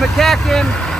MCACN.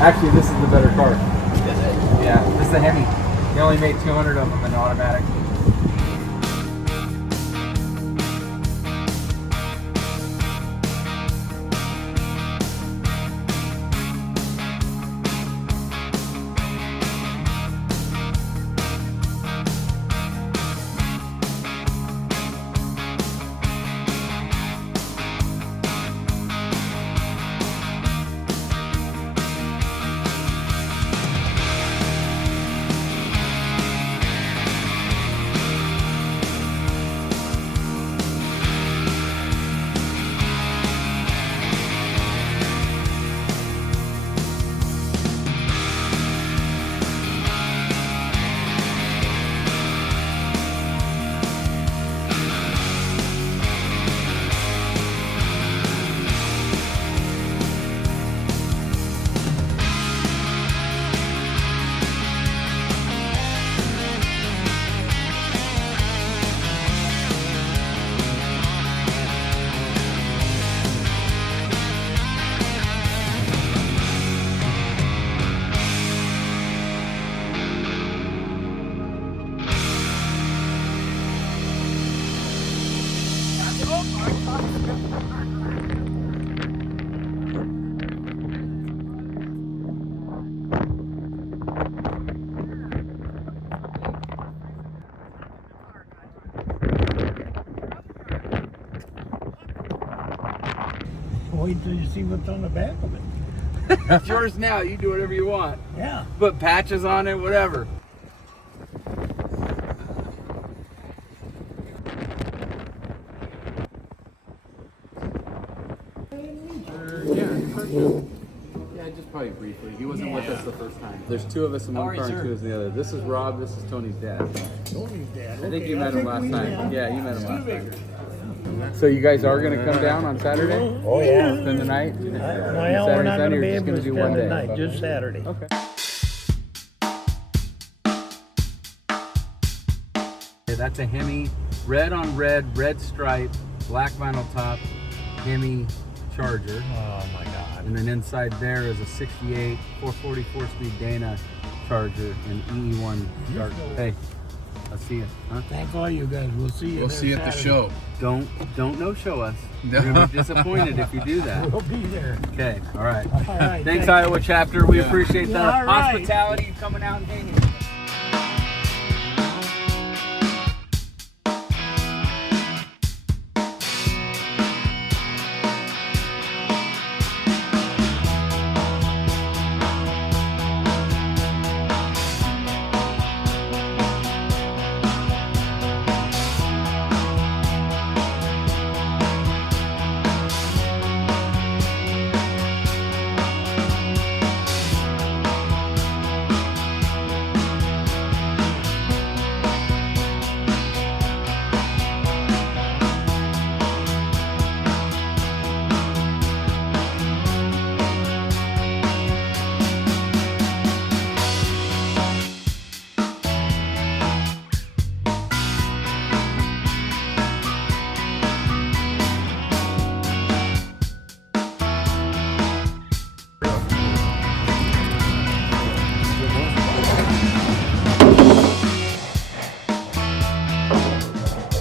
Actually, this is the better car. Is it? Yeah, this is the Hemi. They only made 200 of them in automatic. Wait till you see what's on the back of it. It's yours now. You do whatever you want. Yeah. Put patches on it, whatever. Yeah, just probably briefly. He wasn't with us the first time. There's two of us in one car and two is in the other. This is Rob. This is Tony's dad. Tony's dad. I think you met him last time. Yeah, you met him last time. So you guys are going to come down on Saturday? Oh yeah. Spend the night? No, we're not going to be able to spend the night. Just Saturday. Okay. That's a Hemi, red on red, red stripe, black vinyl top, Hemi Charger. Oh my God. And then inside there is a 68 444 speed Dana Charger and EE1 start. Hey, I'll see you. Huh? Thank all you guys. We'll see you. We'll see you at the show. Don't no show us. You're gonna be disappointed if you do that. We'll be there. Okay, all right. All right. Thanks, Iowa chapter. We appreciate the all right. hospitality of coming out and hanging.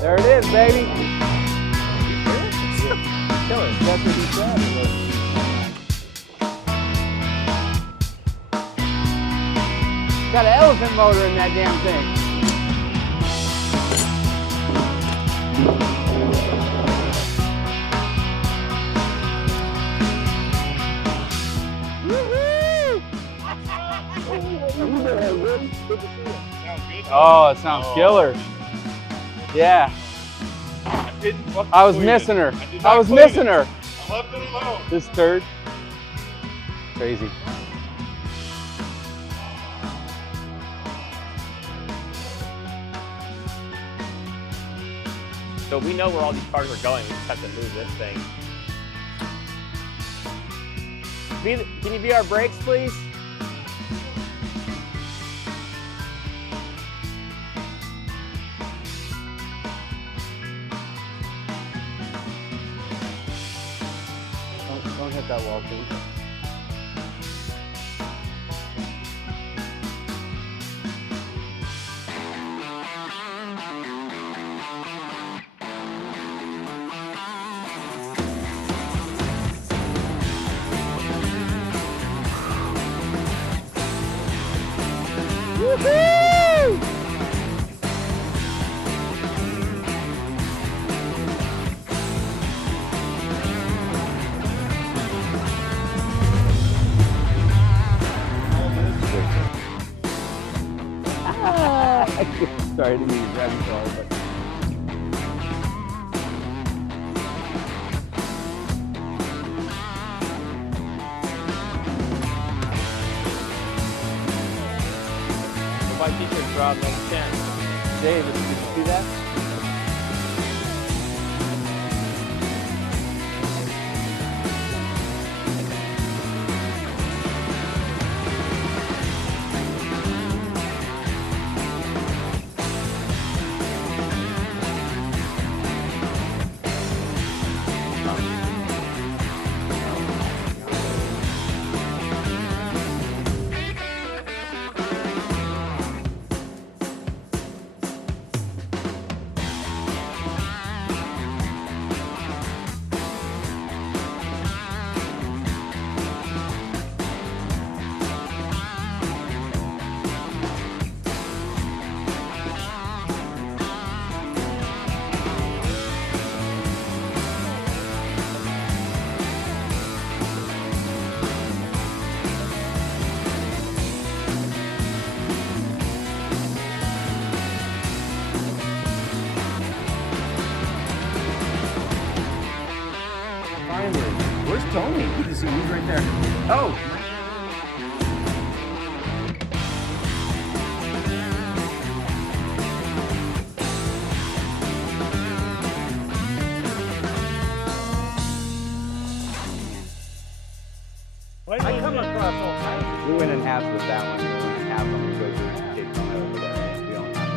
There it is, baby. Killer. That's what he said. Got an elephant motor in that damn thing. Oh, it sounds killer. Yeah. I was missing her. I was missing her. I left it alone. This turd. Crazy. So we know where all these cars are going. We just have to move this thing. Can you be our brakes, please? Don't hit that wall, please. Woohoo! Sorry, I didn't mean to grab you all, but. My teacher dropped like 10. David, did you see that? Where's Tony? He's right there. Oh! I come across all kinds of. We went in halves with that one. We went in halves on the Gozer Daytona over there. We don't have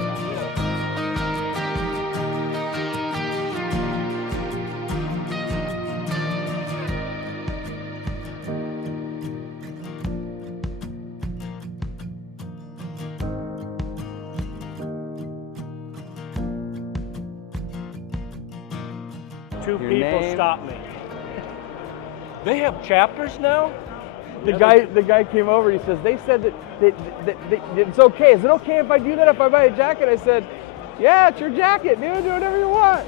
Two Your people name? stopped me. They have chapters now? The guy came over. He says they said that it's okay. Is it okay if I do that if I buy a jacket? I said, yeah, it's your jacket, dude. Do whatever you want.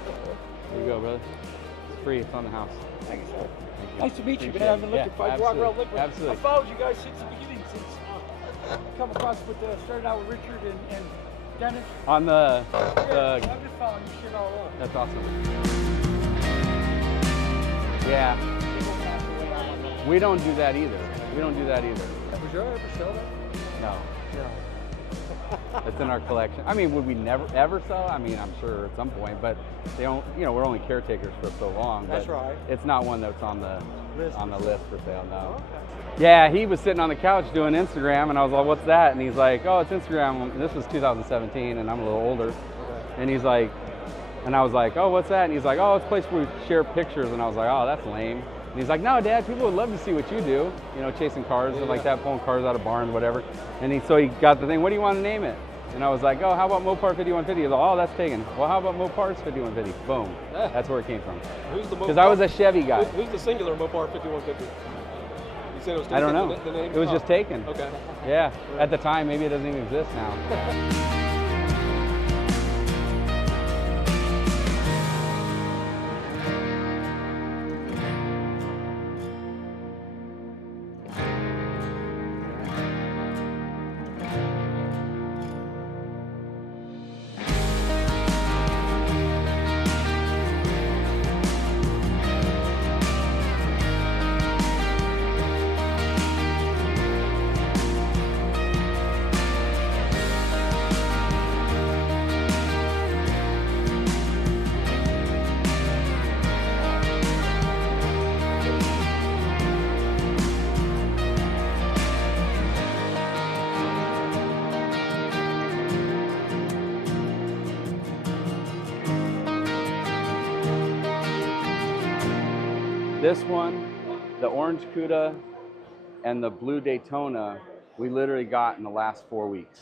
There you go, brother. It's free. It's on the house. Thank you, sir. Thank you. Nice to meet you, man. I've been looking for you. Walk around looking. Absolutely. I followed you guys since the beginning, since come across with started out with Richard and Dennis. On the I've been following you shit all over. that's awesome. Yeah. We don't do that either. We don't do that either. Was you ever sell that? No. No. It's in our collection. I mean, would we never ever sell? I mean, I'm sure at some point, but they don't. You know, we're only caretakers for so long. That's but right. It's not one that's on the list for sale. No. Oh, okay. Yeah, he was sitting on the couch doing Instagram, and I was like, "What's that?" And he's like, "Oh, it's Instagram." And this was 2017, and I'm a little older. Okay. And he's like, and I was like, "Oh, what's that?" And he's like, "Oh, it's a place where we share pictures." And I was like, "Oh, that's lame." And he's like, "No, Dad, people would love to see what you do. You know, chasing cars and like that, pulling cars out of barns, whatever." And so he got the thing. What do you want to name it? And I was like, "Oh, how about Mopar5150?" He's like, "Oh, that's taken." Well, how about Mopars5150? Boom. That's where it came from. Who's the Because I was a Chevy guy. Who's the singular Mopar 5150? You said it was taken, I don't know. the name? It was just taken. Okay. Yeah, at the time, maybe it doesn't even exist now. This one, the orange Cuda and the blue Daytona, we literally got in the last 4 weeks.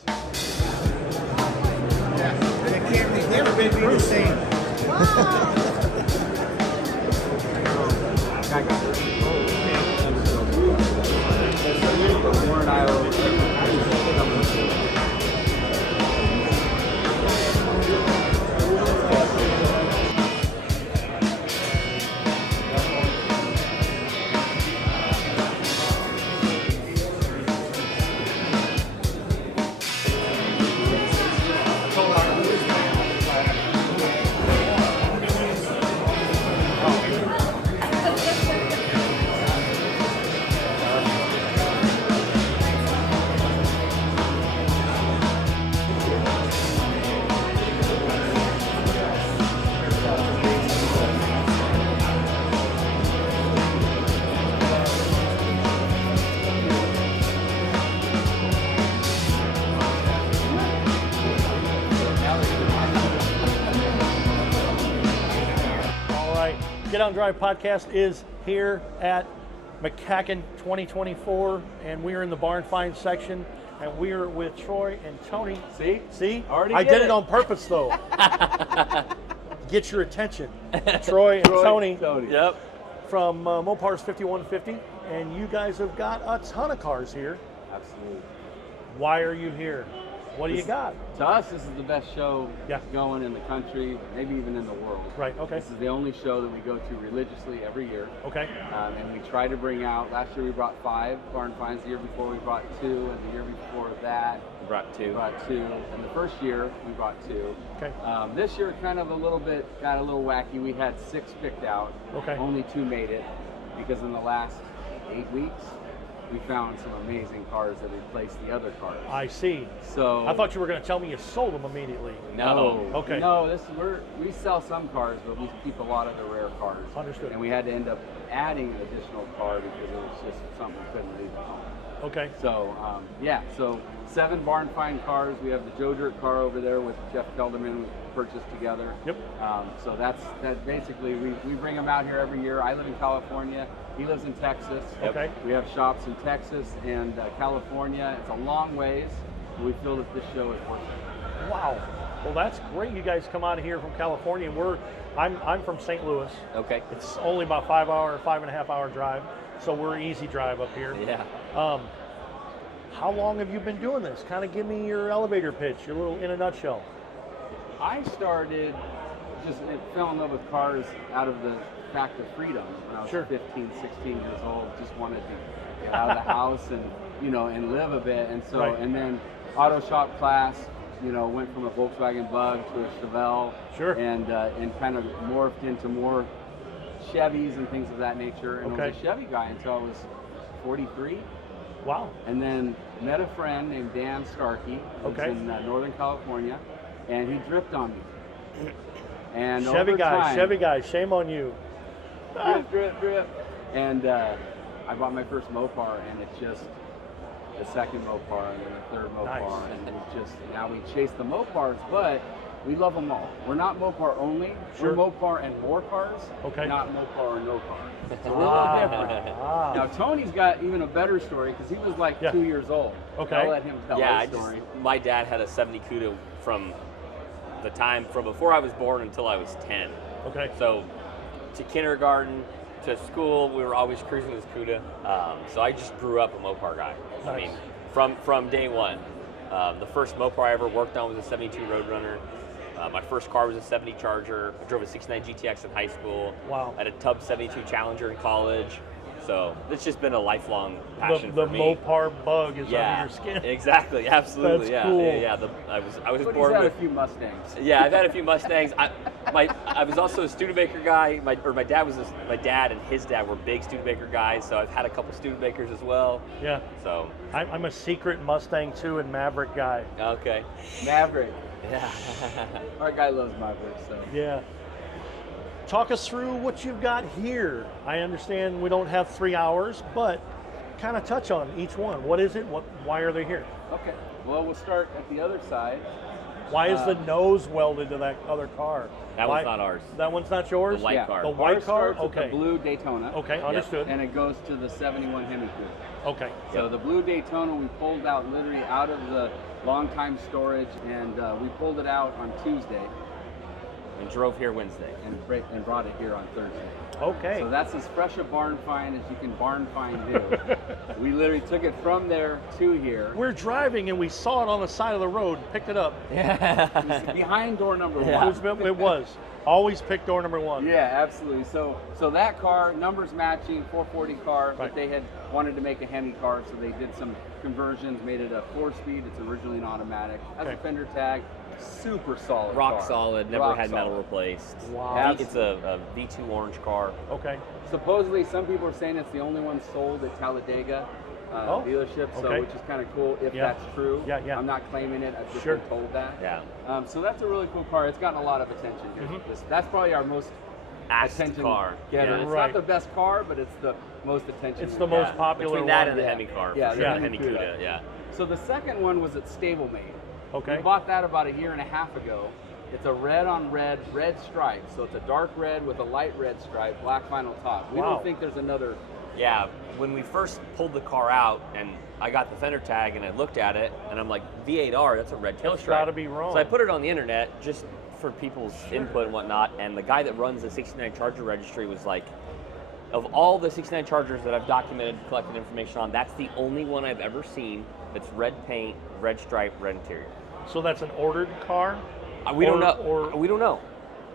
They've never been through the same. Get Out and Drive podcast is here at MCACN 2024, and we are in the barn find section, and we are with Troy and Tony. See? Already I did did it. it on purpose, though. Get your attention. Troy and Tony Yep. from Mopars5150, and you guys have got a ton of cars here. Absolutely. Why are you here? What do you got? To us, this is the best show Yeah. going in the country, maybe even in the world. Right, okay. This is the only show that we go to religiously every year. Okay. And we try to bring out, last year we brought 5 barn finds, the year before we brought 2, and the year before that We brought 2. we brought 2, and the first year we brought 2. Okay. This year kind of got a little wacky. We had 6 picked out, Okay. only 2 made it, because in the last 8 weeks, we found some amazing cars that replaced the other cars. I see. So I thought you were going to tell me you sold them immediately. no. Okay. No, we sell some cars, but we keep a lot of the rare cars. Understood. And we had to end up adding an additional car because it was just something we couldn't leave at home. Okay. So so 7 barn find cars. We have the Joe Dirt car over there with Jeff Kelderman we purchased together. Yep. So that's basically we bring them out here every year. I live in California. He lives in Texas. Okay. We have shops in Texas and California. It's a long ways. We feel that this show is worth it. Wow. Well, that's great. You guys come out of here from California. I'm from St. Louis. Okay. It's only about 5.5 hour drive, so we're easy drive up here. Yeah. How long have you been doing this? Kind of give me your elevator pitch, your little in a nutshell. I started fell in love with cars out of the fact of freedom when I was Sure. 15, 16 years old. Just wanted to get out of the house and live a bit. And so, Right. and then auto shop class, went from a Volkswagen Bug to a Chevelle. Sure. And kind of morphed into more Chevys and things of that nature. And I Okay. was a Chevy guy until I was 43. Wow. And then met a friend named Dan Starkey, who's Okay. in Northern California, and he dripped on me. And Chevy over guy, time, shame on you. drip. And I bought my first Mopar, and it's just the second Mopar, and then the third Mopar, Nice. and now we chase the Mopars, but we love them all. We're not Mopar only. Sure. We're Mopar and more cars. Okay. Not Mopar or no car. So we're a little different. Now Tony's got even a better story because he was like Yeah. 2 years old. Okay. I'll let him tell Yeah, his story. my dad had a 70 Cuda from before I was born until I was 10. Okay. So to kindergarten to school, we were always cruising with Cuda. So I just grew up a Mopar guy. Nice. I mean, from day one. The first Mopar I ever worked on was a 72 Roadrunner. My first car was a 70 Charger. I drove a 69 GTX in high school. Wow. I had a Tub 72 Challenger in college. So it's just been a lifelong passion The for me. Mopar bug is Yeah, under your skin. exactly, absolutely. That's yeah, cool. yeah. I was But born he's had with a few Mustangs. Yeah, I've had a few Mustangs. I was also a Studebaker guy. My dad and his dad were big Studebaker guys, so I've had a couple Studebakers as well. Yeah. So I'm a secret Mustang 2 and Maverick guy. okay. Maverick. Yeah. Our guy loves Maverick, so. Yeah. Talk us through what you've got here. I understand we don't have 3 hours, but kind of touch on each one. What is it? Why are they here? Okay. Well, we'll start at the other side. Why is the nose welded to that other car? That Why- one's not ours. That one's not yours? The white car. The white Ours car? starts with Okay. the blue Daytona. Okay, understood. And it goes to the 71 Hemi Coupe. Okay. So the blue Daytona we pulled out literally out of the long time storage, and we pulled it out on Tuesday And drove here Wednesday. and brought it here on Thursday. Okay. So that's as fresh a barn find as you can barn find do. We literally took it from there to here. We're driving and we saw it on the side of the road, picked it up. It was behind door number Yeah. one. It was. Always pick door number one. Yeah, absolutely. So that car, numbers matching, 440 car, Right. but they had wanted to make a Hemi car, so they did some conversions, made it a 4-speed. It's originally an automatic. Has Okay. a fender tag, super solid Rock car. solid, never Rock had metal solid. replaced. Wow. It's a V2 orange car. Okay. Supposedly, some people are saying it's the only one sold at Talladega dealership, so okay. which is kind of cool if Yeah. that's true. Yeah, yeah. I'm not claiming it. I've just Sure. been told that. Yeah. So that's a really cool car. It's gotten a lot of attention here. That's probably our most Asked attention car. getter. Yeah. It's Right. not the best car, but it's the most attention. It's we the get. most popular Between that one. and the yeah. Hemi car. Yeah, for the sure. Hemi Hemi Cuda. Cuda. Yeah. So the second one was at Stablemate. Okay. We bought that about a year and a half ago. It's a red on red stripe. So it's a dark red with a light red stripe, black vinyl top. We Wow. don't think there's another. Yeah, when we first pulled the car out and I got the fender tag and I looked at it and I'm like, V8R, that's a red tail That's stripe. gotta be wrong. So I put it on the internet just for people's input and whatnot, and the guy that runs the 69 Charger registry was like, of all the 69 Chargers that I've documented, collected information on, that's the only one I've ever seen that's red paint, red stripe, red interior. So that's an ordered car? We don't know. Or, We don't know.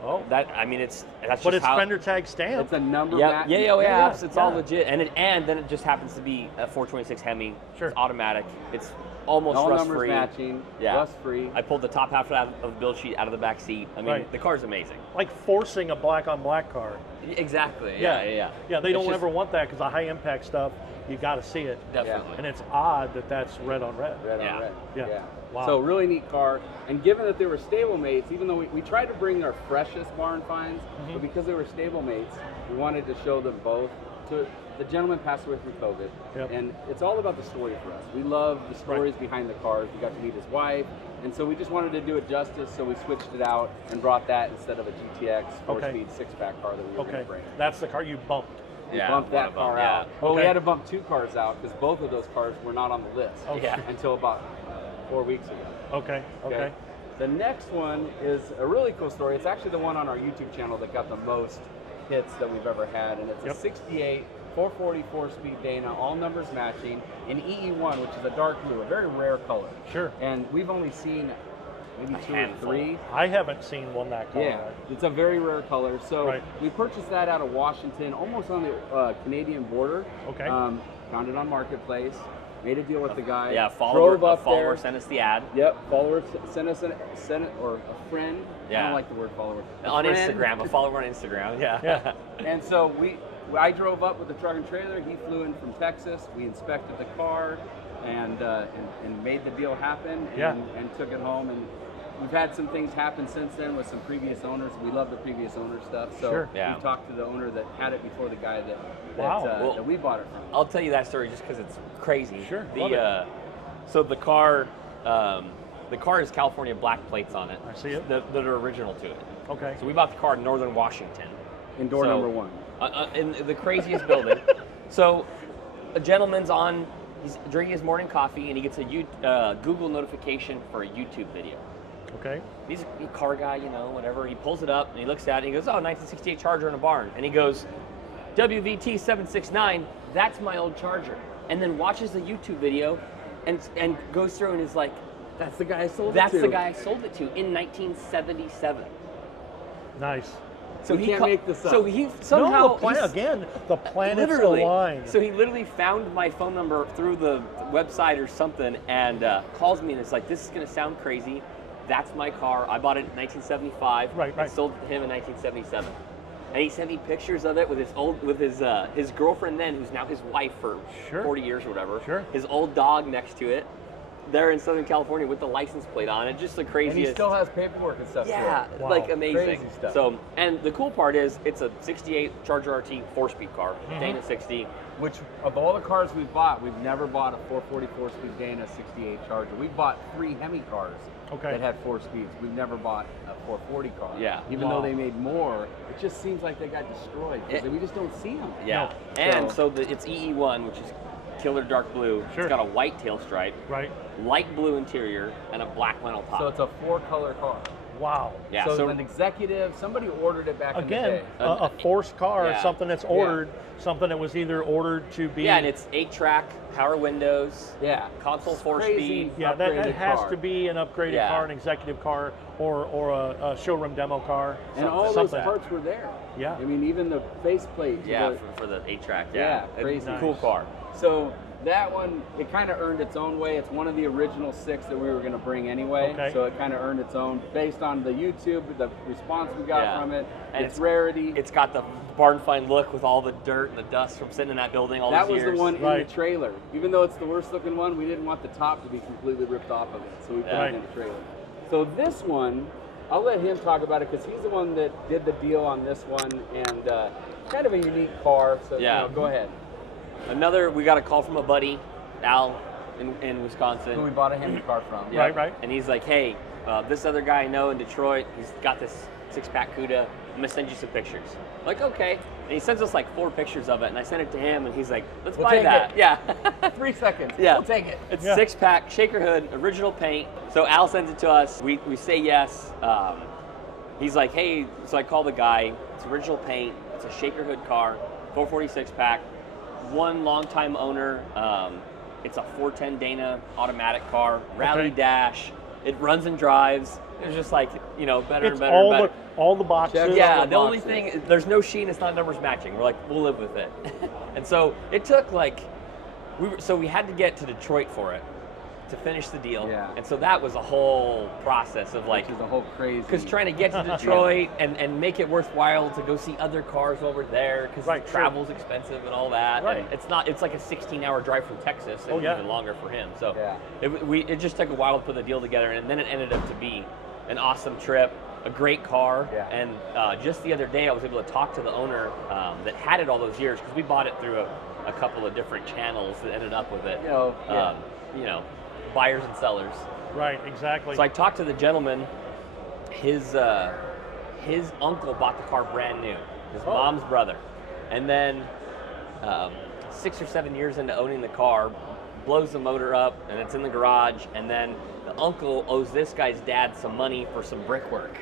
oh. That's just But it's how, fender tag stamped. It's a number. Yeah, match. it's all yeah. legit, and then it just happens to be a 426 Hemi. Sure. It's automatic. It's almost All rust numbers free. matching. Yeah. Rust free. I pulled the top half of the build sheet out of the back seat. I mean, Right. the car's amazing. Like forcing a black on black car. Exactly. Yeah, Yeah. they It's don't just- ever want that because the high impact stuff, you got to see it. Definitely. And it's odd that that's red on red. Red Yeah. on red. Yeah. Wow. So really neat car. And given that they were stablemates, even though we tried to bring our freshest barn finds, Mm-hmm. but because they were stablemates, we wanted to show them both. The gentleman passed away from COVID, Yep. and it's all about the story for us. We love the stories behind the cars. We got to meet his wife, and so we just wanted to do it justice, so we switched it out and brought that instead of a GTX 4-speed 6-pack car that we were going Okay. to bring. That's the car you bumped. We Yeah, bumped one that of them, car yeah. out. Well, we Okay. had to bump 2 cars out because both of those cars were not on the list Yeah. until about 4 weeks ago. Okay. Okay. The next one is a really cool story. It's actually the one on our YouTube channel that got the most hits that we've ever had, and it's Yep. a 68 440 4-speed Dana, all numbers matching, in EE1, which is a dark blue, a very rare color. Sure. And we've only seen maybe 2 or handful. 3. I haven't seen one that color. Yeah, it's a very rare color. So Right. we purchased that out of Washington, almost on the Canadian border. Okay. Found it on Marketplace. Made a deal with the guy. Yeah, Drove up follower there. sent us the ad Yep, follower sent us or a friend. I Yeah. don't like the word follower. A on friend. Instagram. A follower on Instagram. Yeah. Yeah. And so I drove up with the truck and trailer. He flew in from Texas. We inspected the car and made the deal happen Yeah. and took it home. And we've had some things happen since then with some previous owners. We love the previous owner stuff. So Sure. Yeah. we talked to the owner that had it before the guy that Wow. Well, that we bought it from. I'll tell you that story just because it's crazy. Sure, love it. So the car has California black plates on it. I see it. That are original to it. Okay. So we bought the car in Northern Washington. In door So- number 1. In the craziest building. So a gentleman's he's drinking his morning coffee and he gets a Google notification for a YouTube video. Okay. He's a car guy, whatever. He pulls it up and he looks at it and he goes, oh, 1968 Charger in a barn. And he goes, WVT769, that's my old Charger. And then watches the YouTube video and goes through and is like, That's the guy I sold it to. that's the guy I sold it to in 1977. Nice. So You can't make this up. So he somehow The planets literally align. So he literally found my phone number through the website or something and calls me and is like, "This is gonna sound crazy. That's my car. I bought it in 1975. Right. I sold it to him in 1977." And he sent me pictures of it with his girlfriend then, who's now his wife for Sure. 40 years or whatever. Sure. His old dog next to it. They're in Southern California with the license plate on it. Just the craziest. And he still has paperwork and stuff. Yeah, to it. Wow. like amazing. Crazy stuff. So, and the cool part is it's a 68 Charger RT 4-speed car, Dana 60. Which, of all the cars we've bought, we've never bought a 444-speed Dana 68 Charger. We bought 3 Hemi cars that had 4 speeds. We've never bought a 440 car. Yeah. Even though they made more, it just seems like they got destroyed because we just don't see them. Yeah. No. And so it's EE1, which is killer dark blue. Sure. It's got a white tail stripe, Right. light blue interior, and a black vinyl top. So it's a 4-color car. Wow. yeah. So, an executive, somebody ordered it back in the Again, day. a forced car, Yeah. something that's ordered, something that was either ordered to be. yeah, and it's 8-track, power windows, Yeah. console It's 4-speed. crazy. Yeah, that upgraded has car. to be an upgraded Yeah. car, an executive car, or a showroom demo car. And all those something. parts were there. Yeah. I mean, even the faceplate. Yeah, for the 8-track. Yeah, It's crazy. a cool car. So that one, it kind of earned its own way. It's one of the original 6 that we were going to bring anyway. Okay. So it kind of earned its own based on the YouTube, the response we got Yeah. from it, And its rarity. It's got the barn find look with all the dirt and the dust from sitting in that building all That these was years. the one in Right. the trailer. Even though it's the worst looking one, we didn't want the top to be completely ripped off of it. So we put Right. it in the trailer. So this one, I'll let him talk about it because he's the one that did the deal on this one and kind of a unique car. So Yeah. go ahead. We got a call from a buddy, Al, in Wisconsin. Who we bought a Hemi car from. Yeah. Right. And he's like, hey, this other guy I know in Detroit, he's got this 6-pack CUDA. I'm gonna send you some pictures. I'm like, okay. And he sends us like 4 pictures of it, and I sent it to him, and he's like, let's We'll buy take that. it. Yeah. 3 seconds. Yeah. We'll take it. It's Yeah. 6-pack, shaker hood, original paint. So Al sends it to us. We say yes. He's like, hey, so I call the guy. It's original paint. It's a shaker hood car, 446-pack. One longtime owner. It's a 410 Dana automatic car, rally Okay. dash. It runs and drives. It's just like, better It's and better and better. all the boxes. Check. Yeah, all the the only boxes. thing is there's no sheen. It's not numbers matching. We're like, we'll live with it. And so it took we had to get to Detroit for it to finish the deal. Yeah. And so that was a whole process of like, Which is a whole crazy. because trying to get to Detroit and make it worthwhile to go see other cars while we're there, because Right, the sure. travel's expensive and all that. Right. And it's like a 16-hour drive from Texas, and Oh, yeah. even longer for him. So Yeah. it just took a while to put the deal together, and then it ended up to be an awesome trip, a great car. Yeah. And just the other day, I was able to talk to the owner that had it all those years, because we bought it through a couple of different channels that ended up with it. Buyers and sellers. Right, exactly. So I talked to the gentleman. His uncle bought the car brand new. His mom's brother, and then 6 or 7 years into owning the car, blows the motor up, and it's in the garage. And then the uncle owes this guy's dad some money for some brickwork,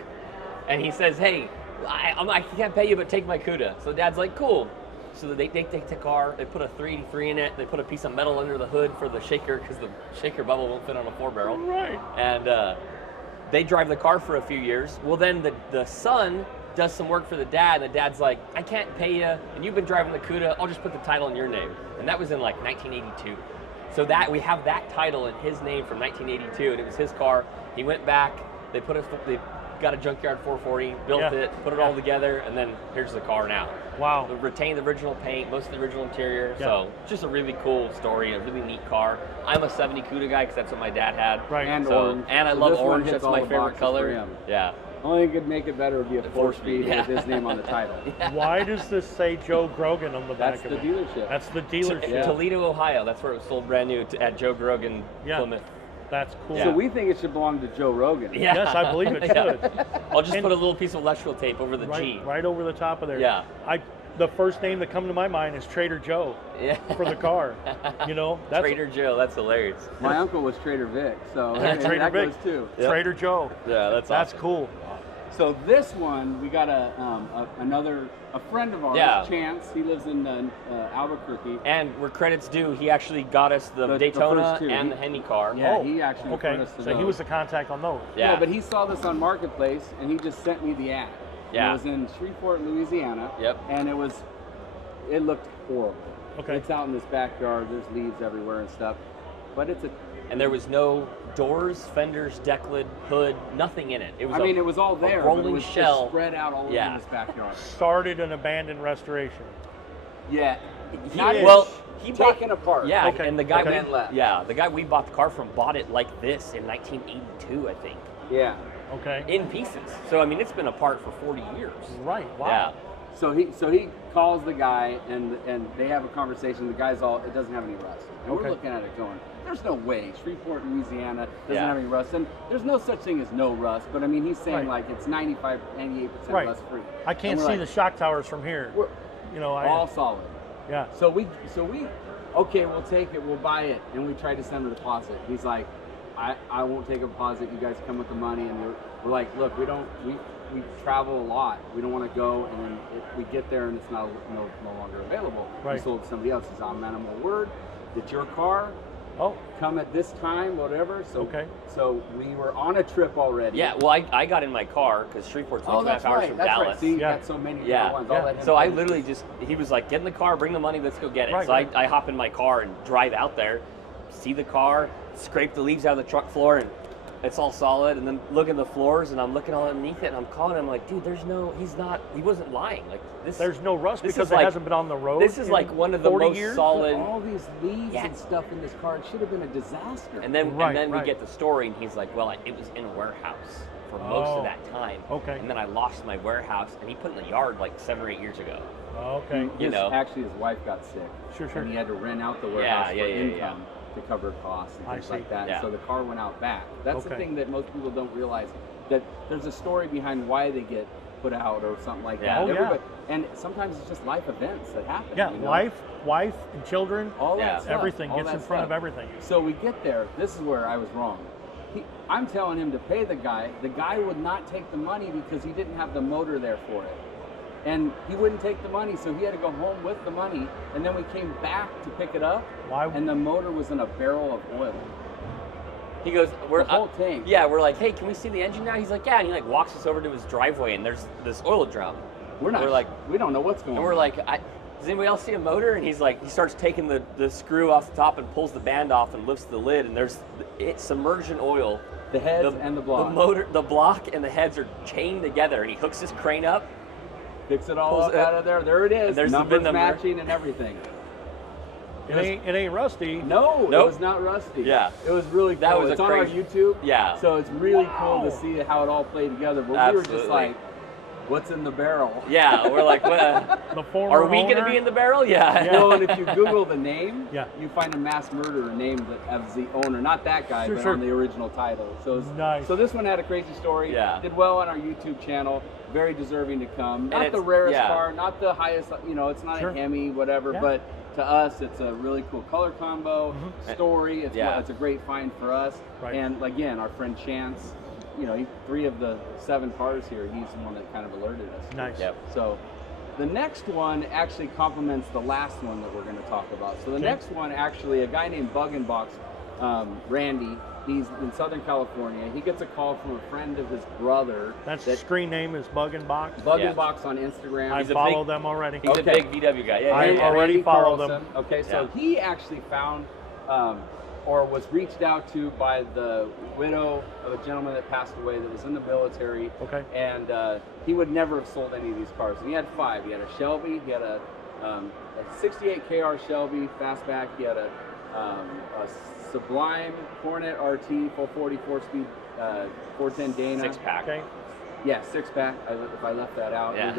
and he says, "Hey, I can't pay you, but take my CUDA." So dad's like, "Cool." So they take the car, they put a 383 in it, they put a piece of metal under the hood for the shaker, because the shaker bubble won't fit on a 4-barrel. Right. And they drive the car for a few years. Well, then the son does some work for the dad, and the dad's like, "I can't pay you, and you've been driving the CUDA, I'll just put the title in your name." And that was in like 1982. So that we have that title in his name from 1982, and it was his car. He went back, they got a junkyard 440, built Yeah. it, put it all together, and then here's the car now. Wow. It retained the original paint, most of the original interior. Yeah. So just a really cool story, a really neat car. I'm a 70 CUDA guy because that's what my dad had. Right. And So, orange. and I So love this one orange. hits That's all my the favorite boxes for color. him. Yeah. Only thing could make it better would be a 4-speed yeah. with his name on the title. Why does this say Joe Grogan on the back That's of the it? dealership. That's the dealership. Yeah. Toledo, Ohio. That's where it was sold brand new at Joe Grogan, Yeah. Plymouth. That's cool. Yeah. So we think it should belong to Joe Rogan. Yeah. Yes, I believe it Yeah. should. I'll just And- put a little piece of electrical tape over the G. Right over the top of there. Yeah. The first name that comes to my mind is Trader Joe Yeah. for the car. That's Trader Joe. That's hilarious. My uncle was Trader Vic, so Trader that Vic. goes too. Yep. Trader Joe. Yeah, that's That's awesome. cool. So this one, we got a friend of ours, Yeah. Chance. He lives in Albuquerque. And where credit's due, he actually got us the The Daytona first two. and the Hemi car. Yeah, he actually Okay, put us to so he those. was the contact on those. Yeah. Yeah, but he saw this on Marketplace, and he just sent me the ad. Yeah. It was in Shreveport, Louisiana. Yep. And it looked horrible. Okay. It's out in this backyard. There's leaves everywhere and stuff. But it's a. And there was no doors, fenders, deck lid, hood, nothing in it. It was it was all there. a but rolling it was shell. just spread out all over Yeah. this backyard. Started an abandoned restoration. Yeah. He taken apart. Yeah, Okay. and the guy Okay. And left. the guy we bought the car from bought it like this in 1982, I think, Yeah. Okay. in pieces. So I mean, it's been apart for 40 years. Right. Wow. Yeah. So he calls the guy and they have a conversation. The guy's it doesn't have any rust. And Okay. we're looking at it going, there's no way Shreveport, Louisiana doesn't Yeah. have any rust. And there's no such thing as no rust, but I mean he's saying Right. like it's 95, 98% Right. rust free. I can't see the shock towers from here. We're You know, all solid. yeah. So we okay, we'll take it, we'll buy it, and we tried to send a deposit. He's like, I won't take a deposit. You guys come with the money, and we're like, look, we travel a lot. We don't want to go, and then if we get there and it's no longer available, Right. we sold it to somebody else. He's on minimal word. It's your car. Oh. Come at this time, whatever. So Okay. So we were on a trip already. Yeah. Well, I got in my car because Shreveport's Oh, 2.5 that's hours right. from That's Dallas. right. See, you Yeah. got so many Yeah. different ones. All Yeah. that So I information. literally he was like, get in the car, bring the money, let's go get it. Right, So right. I hop in my car and drive out there, see the car, scrape the leaves out of the truck floor, and it's all solid. And then look at the floors, and I'm looking all underneath it, and I'm calling him like, dude, he wasn't lying. Like this. There's no rust this because is it like- hasn't been on the road. This is in like one of the 40 most years? solid. all these leaves Yeah. and stuff in this car. It should have been a disaster. And then Right, we right. get the story, and he's like, well, it was in a warehouse for most Oh. of that time. Okay. And then I lost my warehouse, and he put it in the yard like 7 or 8 years ago. Okay. Actually, his wife got sick. Sure. And he had to rent out the warehouse yeah, for yeah, income to cover costs and I things see. like that. Yeah. So the car went out back. That's the Okay. thing that most people don't realize, that there's a story behind why they get put out or something like Yeah. that. Oh, yeah. Everybody- And sometimes it's just life events that happen. Yeah. you know? Wife and children. All Yeah. that stuff. Everything all gets that in front of stuff. everything. So we get there. This is where I was wrong. I'm telling him to pay the guy. The guy would not take the money because he didn't have the motor there for it. And he wouldn't take the money, so he had to go home with the money. And then we came back to pick it up, Why? and the motor was in a barrel of oil. He goes, The whole tank. Yeah, we're like, hey, can we see the engine now? He's like, yeah. And he like walks us over to his driveway, and there's this oil drum. We're like, we don't know what's going on. And we're like, does anybody else see a motor? And he's like, he starts taking the screw off the top and pulls the band off and lifts the lid, and it's submerged in oil. the heads and the block. The motor, the block, and the heads are chained together, and he hooks his crane up. Picks it all pulls up it- out of there. There it is. and there's the Numbers VIN number. matching and everything. It ain't rusty. No, Nope. it was not rusty. Yeah. It was really cool. That was it's a on our crazy- YouTube. Yeah. So it's really cool Wow. to see how it all played together. But we were just Absolutely. like, what's in the barrel? Yeah, we're like, what? The former Are we going to owner? be in the barrel? Yeah. Yeah. Well, and if you Google the name, Yeah. you find a mass murderer named as the owner. Not that guy, Sure, but sure. on the original title. So Nice. So this one had a crazy story. Yeah. Did well on our YouTube channel. Very deserving to come. Not it's- the rarest yeah. car, not the highest, it's not Sure. a Hemi, whatever, Yeah. but to us, it's a really cool color combo, story. It's, Yeah. it's a great find for us. Right. And again, our friend Chance, 3 of the 7 cars here, he's the one that kind of alerted us. Nice. Yep. So the next one actually complements the last one that we're going to talk about. So the Okay. next one, actually, a guy named Bug and Box, Randy, he's in Southern California. He gets a call from a friend of his brother. That that screen name is Bug and Box. Bug Yeah. and Box on Instagram. I He's a follow big- them already. He's Okay. a big VW guy. Yeah, I yeah, yeah. already Randy follow Carlson. them. Okay, so Yeah. he actually found or was reached out to by the widow of a gentleman that passed away that was in the military. Okay. And he would never have sold any of these cars. And he had 5. He had a Shelby, he had a 68 KR Shelby fastback, he had a Sublime Hornet RT full 44 speed 410 Dana. 6-pack. Okay. Yeah, 6-pack. If I left that out. Yeah.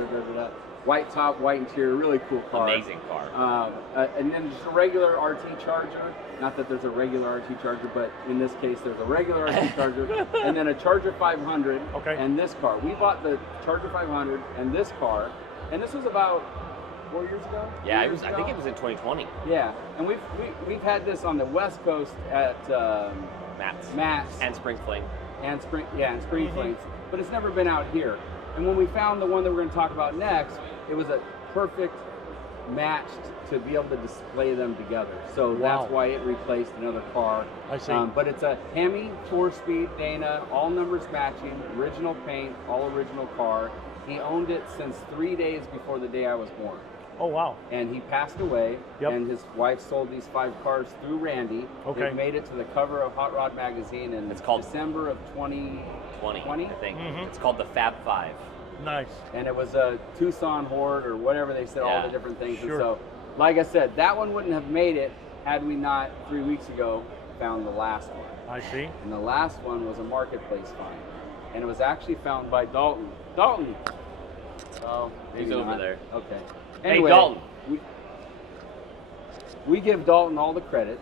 White top, white interior, really cool car. Amazing car. And then just a regular RT Charger. Not that there's a regular RT Charger, but in this case, there's a regular RT Charger, and then a Charger 500. Okay. And this car. We bought the Charger 500 and this car, and this was about 4 years ago. Yeah, 3 it was. years I think ago? it was in 2020. Yeah, and we've had this on the West Coast at Matt's Matt's. and Spring Fling. and spring plates, but it's never been out here. And when we found the one that we're going to talk about next, it was a perfect match to be able to display them together. So that's why it replaced another car. I see. But it's a Hemi 4-speed Dana, all numbers matching, original paint, all original car. He owned it since 3 days before the day I was born. Oh, wow. And he passed away, Yep. and his wife sold these 5 cars through Randy. Okay. They made it to the cover of Hot Rod magazine in It's called December of 2020, I think. It's called the Fab Five. Nice. and it was a Tucson Horde or whatever they said, all Yeah. the different things. Sure. And so, like I said, that one wouldn't have made it had we not 3 weeks ago found the last one. I see. And the last one was a marketplace find, and it was actually found by Dalton. Dalton. Oh, maybe He's over not. there. Okay. Hey, Anyway, Dalton. We give Dalton all the credit,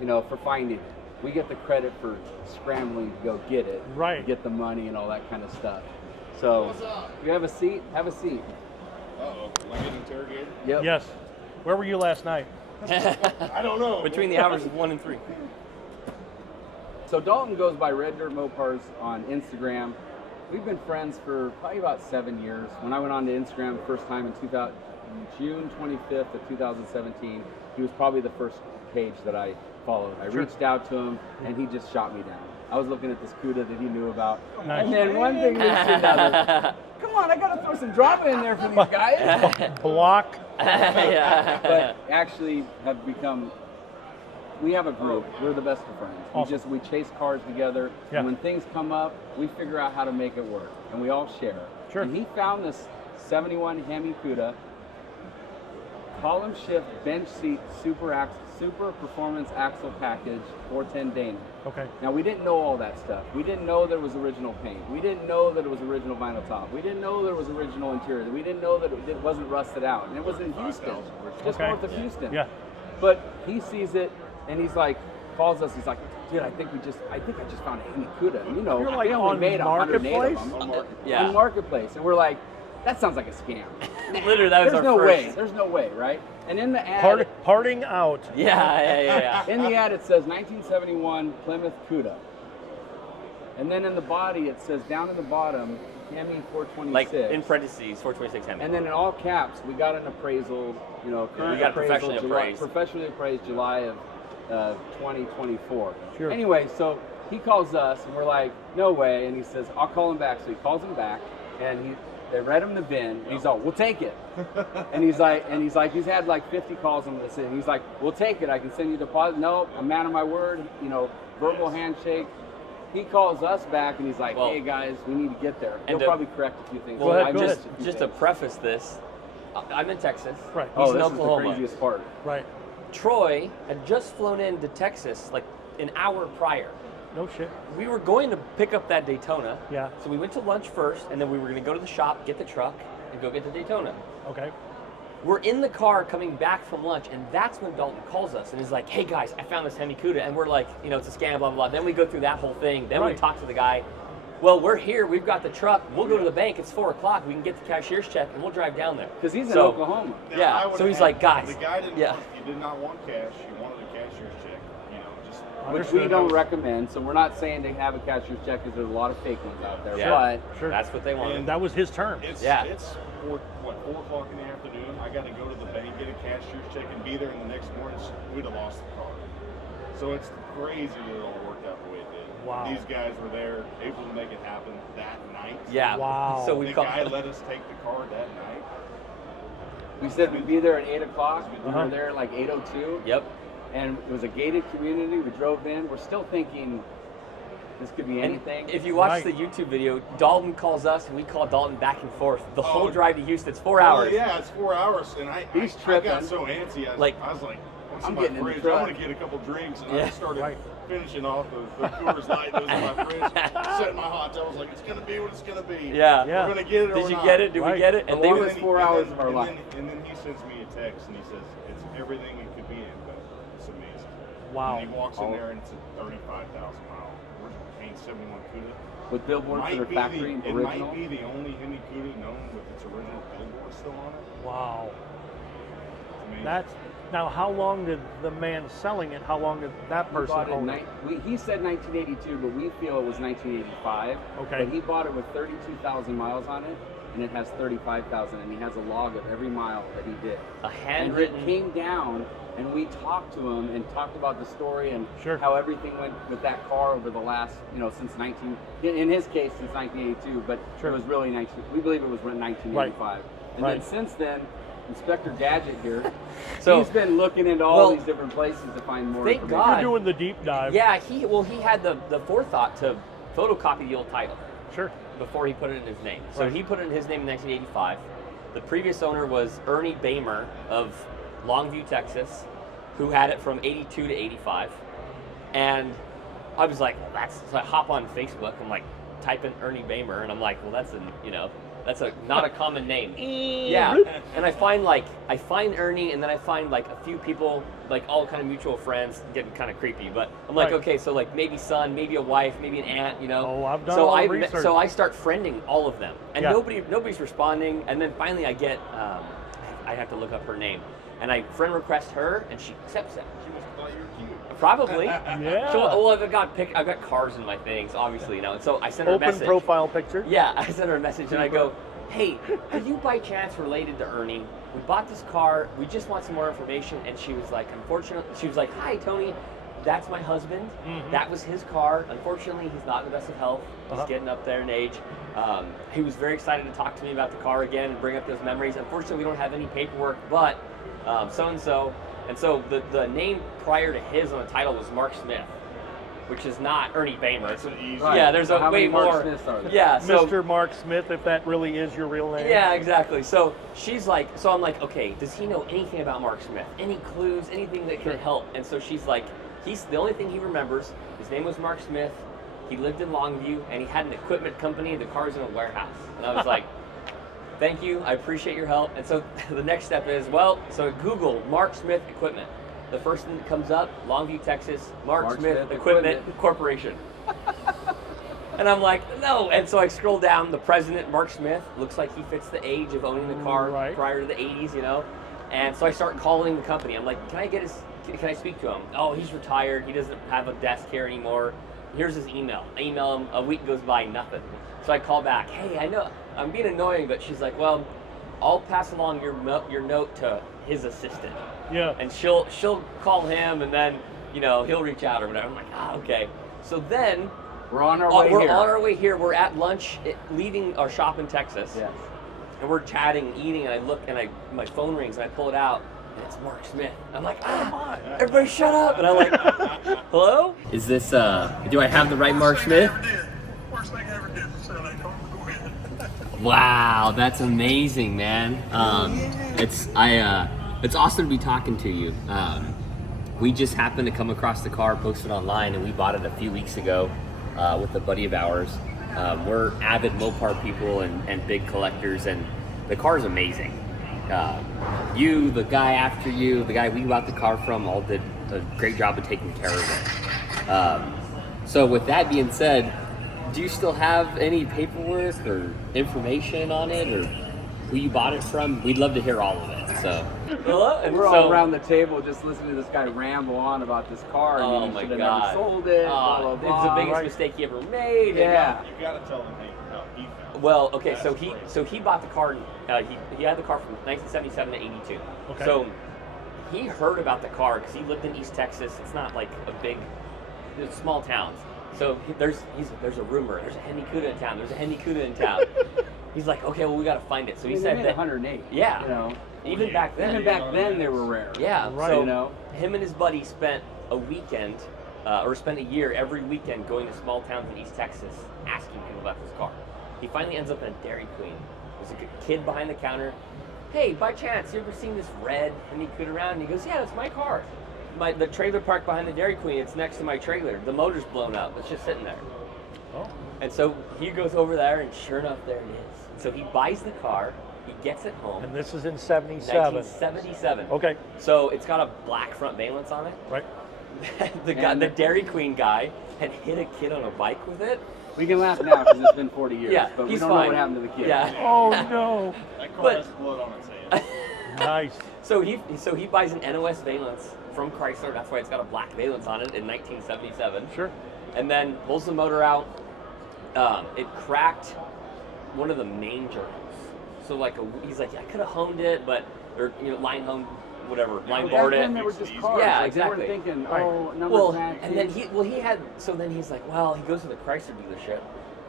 for finding it. We get the credit for scrambling to go get it, Right. get the money and all that kind of stuff. So, you have a seat? Have a seat. Uh-oh, am I getting interrogated? Yep. Yes. Where were you last night? I don't know. Between the hours of 1 and 3. So Dalton goes by Red Dirt Mopars on Instagram. We've been friends for probably about 7 years. When I went on to Instagram the first time in June 25th of 2017, he was probably the first page that I followed. I reached out to him, and he just shot me down. I was looking at this CUDA that he knew about. Nice. And then one thing leads to another. Come on, I got to throw some drama in there for these guys. Block. Yeah. But actually have become, we have a group. We're the best of friends. Awesome. We chase cars together. Yeah. And when things come up, we figure out how to make it work. And we all share. Sure. And he found this 71 Hemi CUDA, column shift, bench seat, super performance axle package, 410 Dana. Okay. Now, we didn't know all that stuff. We didn't know that it was original paint. We didn't know that it was original vinyl top. We didn't know that it was original interior. We didn't know that it wasn't rusted out. And it was in Houston, just Okay. north of Houston. Yeah. But he sees it, and he's like, calls us. He's like, dude, I think I just found a Hemi CUDA. And, You're like they only on made 108 of Marketplace? them. Yeah. On Marketplace. And we're like, that sounds like a scam. Literally, that was There's our no first. way. There's no way, right? And in the ad, Parting out. Yeah. in the ad, it says 1971 Plymouth CUDA. And then in the body, it says down in the bottom, Hemi 426. Like in parentheses, 426 Hemi. And then in all caps, we got an appraisal, current We got appraisal, professionally appraised. July of 2024. Sure. Anyway, so he calls us, and we're like, no way. And he says, I'll call him back. So he calls him back, and they read him the VIN. And he's all, we'll take it. and he's like, he's had like 50 calls on this, and he's like, we'll take it. I can send you a deposit. No, I'm man of my word. Verbal handshake. He calls us back, and he's like, hey guys, we need to get there. He'll And probably correct a few things. Go ahead, I go missed ahead. a few Just to things. preface this, I'm in Texas. Right. He's Oh, in this Oklahoma. is the craziest part. Right. Troy had just flown into Texas like an hour prior. No shit. We were going to pick up that Daytona. Yeah. So we went to lunch first, and then we were going to go to the shop, get the truck, and go get the Daytona. Okay. We're in the car coming back from lunch, and that's when Dalton calls us and is like, hey guys, I found this Hemi CUDA. And we're like, it's a scam, blah, blah, blah. Then we go through that whole thing. Then we Right. talk to the guy. Well, we're here. We've got the truck. We'll go to the bank. It's 4 o'clock. We can get the cashier's check, and we'll drive down there. Because he's in So- Oklahoma. Now, Yeah, I would so he's have- like, guys, The guy didn't yeah. he did not want cash. He wanted a cashier's check. Just Which we don't recommend, so we're not saying to have a cashier's check because there's a lot of fake ones out there. Yeah. But Sure. That's what they want. And That was his term. It's Yeah. It's 4 o'clock in the afternoon. I got to go to the bank, get a cashier's check, and be there. And the next morning, we'd have lost the car. So it's crazy that it all worked out the way it did. Wow. These guys were there, able to make it happen that night. Yeah. Wow. So we The called. guy let us take the car that night. we said we'd be there at 8 o'clock. We Uh-huh. were there at like 8:02. Yep. And it was a gated community. We drove in. We're still thinking this could be And anything. if you watch Right. the YouTube video, Dalton calls us, and we call Dalton back and forth. The whole Oh. drive to Houston, it's 4 Well, hours. yeah, it's 4 hours, and He's I tripping. got so antsy. I was Like, like, what's I'm in my getting in the fridge? truck. I want to get a couple drinks, and Yeah. I just started Right. finishing off the Coors Light that was in my fridge, setting my hot tub. I was like, it's gonna be what it's gonna be. Yeah. Yeah. We're gonna get it. or Did we're you not. get it? Did we Right. get it? The And they longest were. And then 4 hours of our and life. And then he sends me a text, and he says, it's everything it could be in, but it's amazing. Wow. And he walks in there, and it's a 35,000 mile original paint 71 CUDA. With billboards that are factory it original. might be the only Hemi CUDA known with its original billboard still on it. Wow. It's amazing. Now, how long did the man selling it, how long did that person own it? He said 1982, but we feel it was 1985. Okay. But he bought it with 32,000 miles on it, and it has 35,000, and he has a log of every mile that he did. A handwritten. And he came down, and we talked to him and talked about the story and how everything went with that car over the last, since in his case, since 1982, but it was really we believe it was 1985. And then since then, Inspector Gadget here, he's been looking into all these different places to find more information. You're doing the deep dive. Yeah, he had the forethought to photocopy the old title. Sure. Before he put it in his name. So he put it in his name in 1985. The previous owner was Ernie Bamer of Longview, Texas, who had it from 82 to 85. And I was like, so I hop on Facebook, I'm like, type in Ernie Bamer, and I'm like, well, that's not a common name. Yeah. And I find Ernie, and then I find like a few people, like all kind of mutual friends, getting kind of creepy. But I'm like, okay, so like maybe son, maybe a wife, maybe an aunt, Oh, I've done all the research. So I start friending all of them, and nobody's responding. And then finally I get, I have to look up her name, and I friend request her, and she accepts it. She must have thought you were cute. Probably. Yeah. So, I've got cars in my things, obviously, And so I sent her a message. Open profile picture. Yeah, I sent her a message, and I go, hey, are you by chance related to Ernie? We bought this car. We just want some more information. And she was like, hi, Tony. That's my husband. Mm-hmm. That was his car. Unfortunately, he's not in the best of health. He's getting up there in age. He was very excited to talk to me about the car again and bring up those memories. Unfortunately, we don't have any paperwork, but so-and-so. And so the name prior to his on the title was Mark Smith, which is not Ernie Bamer. It's yeah, there's a way more. Yeah, so Mr. Mark Smith, if that really is your real name. Yeah, exactly. So she's like, I'm like, okay, does he know anything about Mark Smith? Any clues? Anything that can help? And so she's like, he's the only thing he remembers. His name was Mark Smith. He lived in Longview, and he had an equipment company. The car's in a warehouse. And I was like, thank you. I appreciate your help. And so the next step is, so Google Mark Smith Equipment. The first thing that comes up, Longview, Texas, Mark Smith Equipment Corporation. And I'm like, no. And so I scroll down. The president, Mark Smith, looks like he fits the age of owning the car prior to the 80s, And so I start calling the company. I'm like, can I speak to him? Oh, he's retired. He doesn't have a desk here anymore. Here's his email. I email him. A week goes by, nothing. So I call back. Hey, I know I'm being annoying, but she's like, well, I'll pass along your note to his assistant. Yeah. And she'll call him, and then he'll reach out or whatever. I'm like, okay. So then we're on our way here. We're on our way here. We're at lunch, leaving our shop in Texas. Yes. And we're chatting, eating, and I look, and my phone rings, and I pull it out, and it's Mark Smith. I'm like, everybody shut up. And I'm like, hello? Is this, do I have the right Mark Smith? Worst thing I ever did was sell that car. Go ahead. Wow, that's amazing, man. It's awesome to be talking to you. We just happened to come across the car posted online, and we bought it a few weeks ago with a buddy of ours. We're avid Mopar people and big collectors, and the car is amazing. You, the guy after you, the guy we bought the car from, all did a great job of taking care of it. So with that being said, do you still have any paperwork or information on it, or who you bought it from? We'd love to hear all of it. So we're all around the table just listening to this guy ramble on about this car. Oh and my God! Never sold it. Blah, blah, blah. It's the biggest mistake he ever made. Yeah. You gotta tell them how he felt. Well, okay, so he bought the car. He had the car from 1977 to 82. Okay. So he heard about the car because he lived in East Texas. It's not like it's small towns. So there's a rumor. There's a Henny Cuda in town. There's a Henny Cuda in town. He's like, okay, well, we got to find it. So he said that 108. Yeah. Even back then. Even back then, they were rare. Yeah. Right. So him and his buddy spent a weekend, or spent a year every weekend going to small towns in East Texas asking people about this car. He finally ends up in a Dairy Queen. There's a kid behind the counter. Hey, by chance, you ever seen this red Henny Cuda around? And he goes, yeah, that's my car. The trailer park behind the Dairy Queen, it's next to my trailer. The motor's blown up. It's just sitting there. Oh. And so he goes over there, and sure enough, there it is. So he buys the car. He gets it home. And this is in 77. 1977. Okay. So it's got a black front valence on it. Right. The Dairy Queen guy had hit a kid on a bike with it. We can laugh now because it's been 40 years. Yeah, but we he's don't fine. know what happened to the kid. Yeah. Oh no. That car has blood on its hands. Nice. So he buys an NOS valence from Chrysler. That's why it's got a black valence on it in 1977. Sure. And then pulls the motor out. It cracked one of the main journals. So he's like, I could have honed it, or line honed, whatever, line barred it. Then they were just cars. Yeah, like, exactly. They weren't thinking, Right. oh, numbers match. And then then he's like, well, he goes to the Chrysler dealership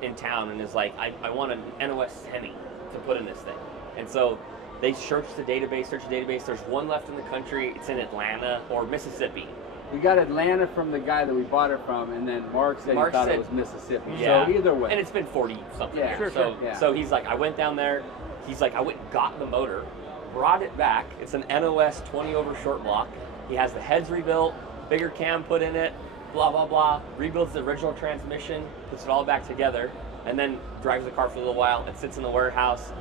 in town and is like, I want an NOS Hemi to put in this thing. And so they search the database. There's one left in the country. It's in Atlanta or Mississippi. We got Atlanta from the guy that we bought it from, and then Mark said he thought it was Mississippi. Yeah. So either way. And it's been 40-something Yeah, years. sure, yeah. So he's like, I went down there. He's like, I went and got the motor, brought it back. It's an NOS 20 over short block. He has the heads rebuilt, bigger cam put in it, blah, blah, blah. Rebuilds the original transmission, puts it all back together, and then drives the car for a little while and sits in the warehouse.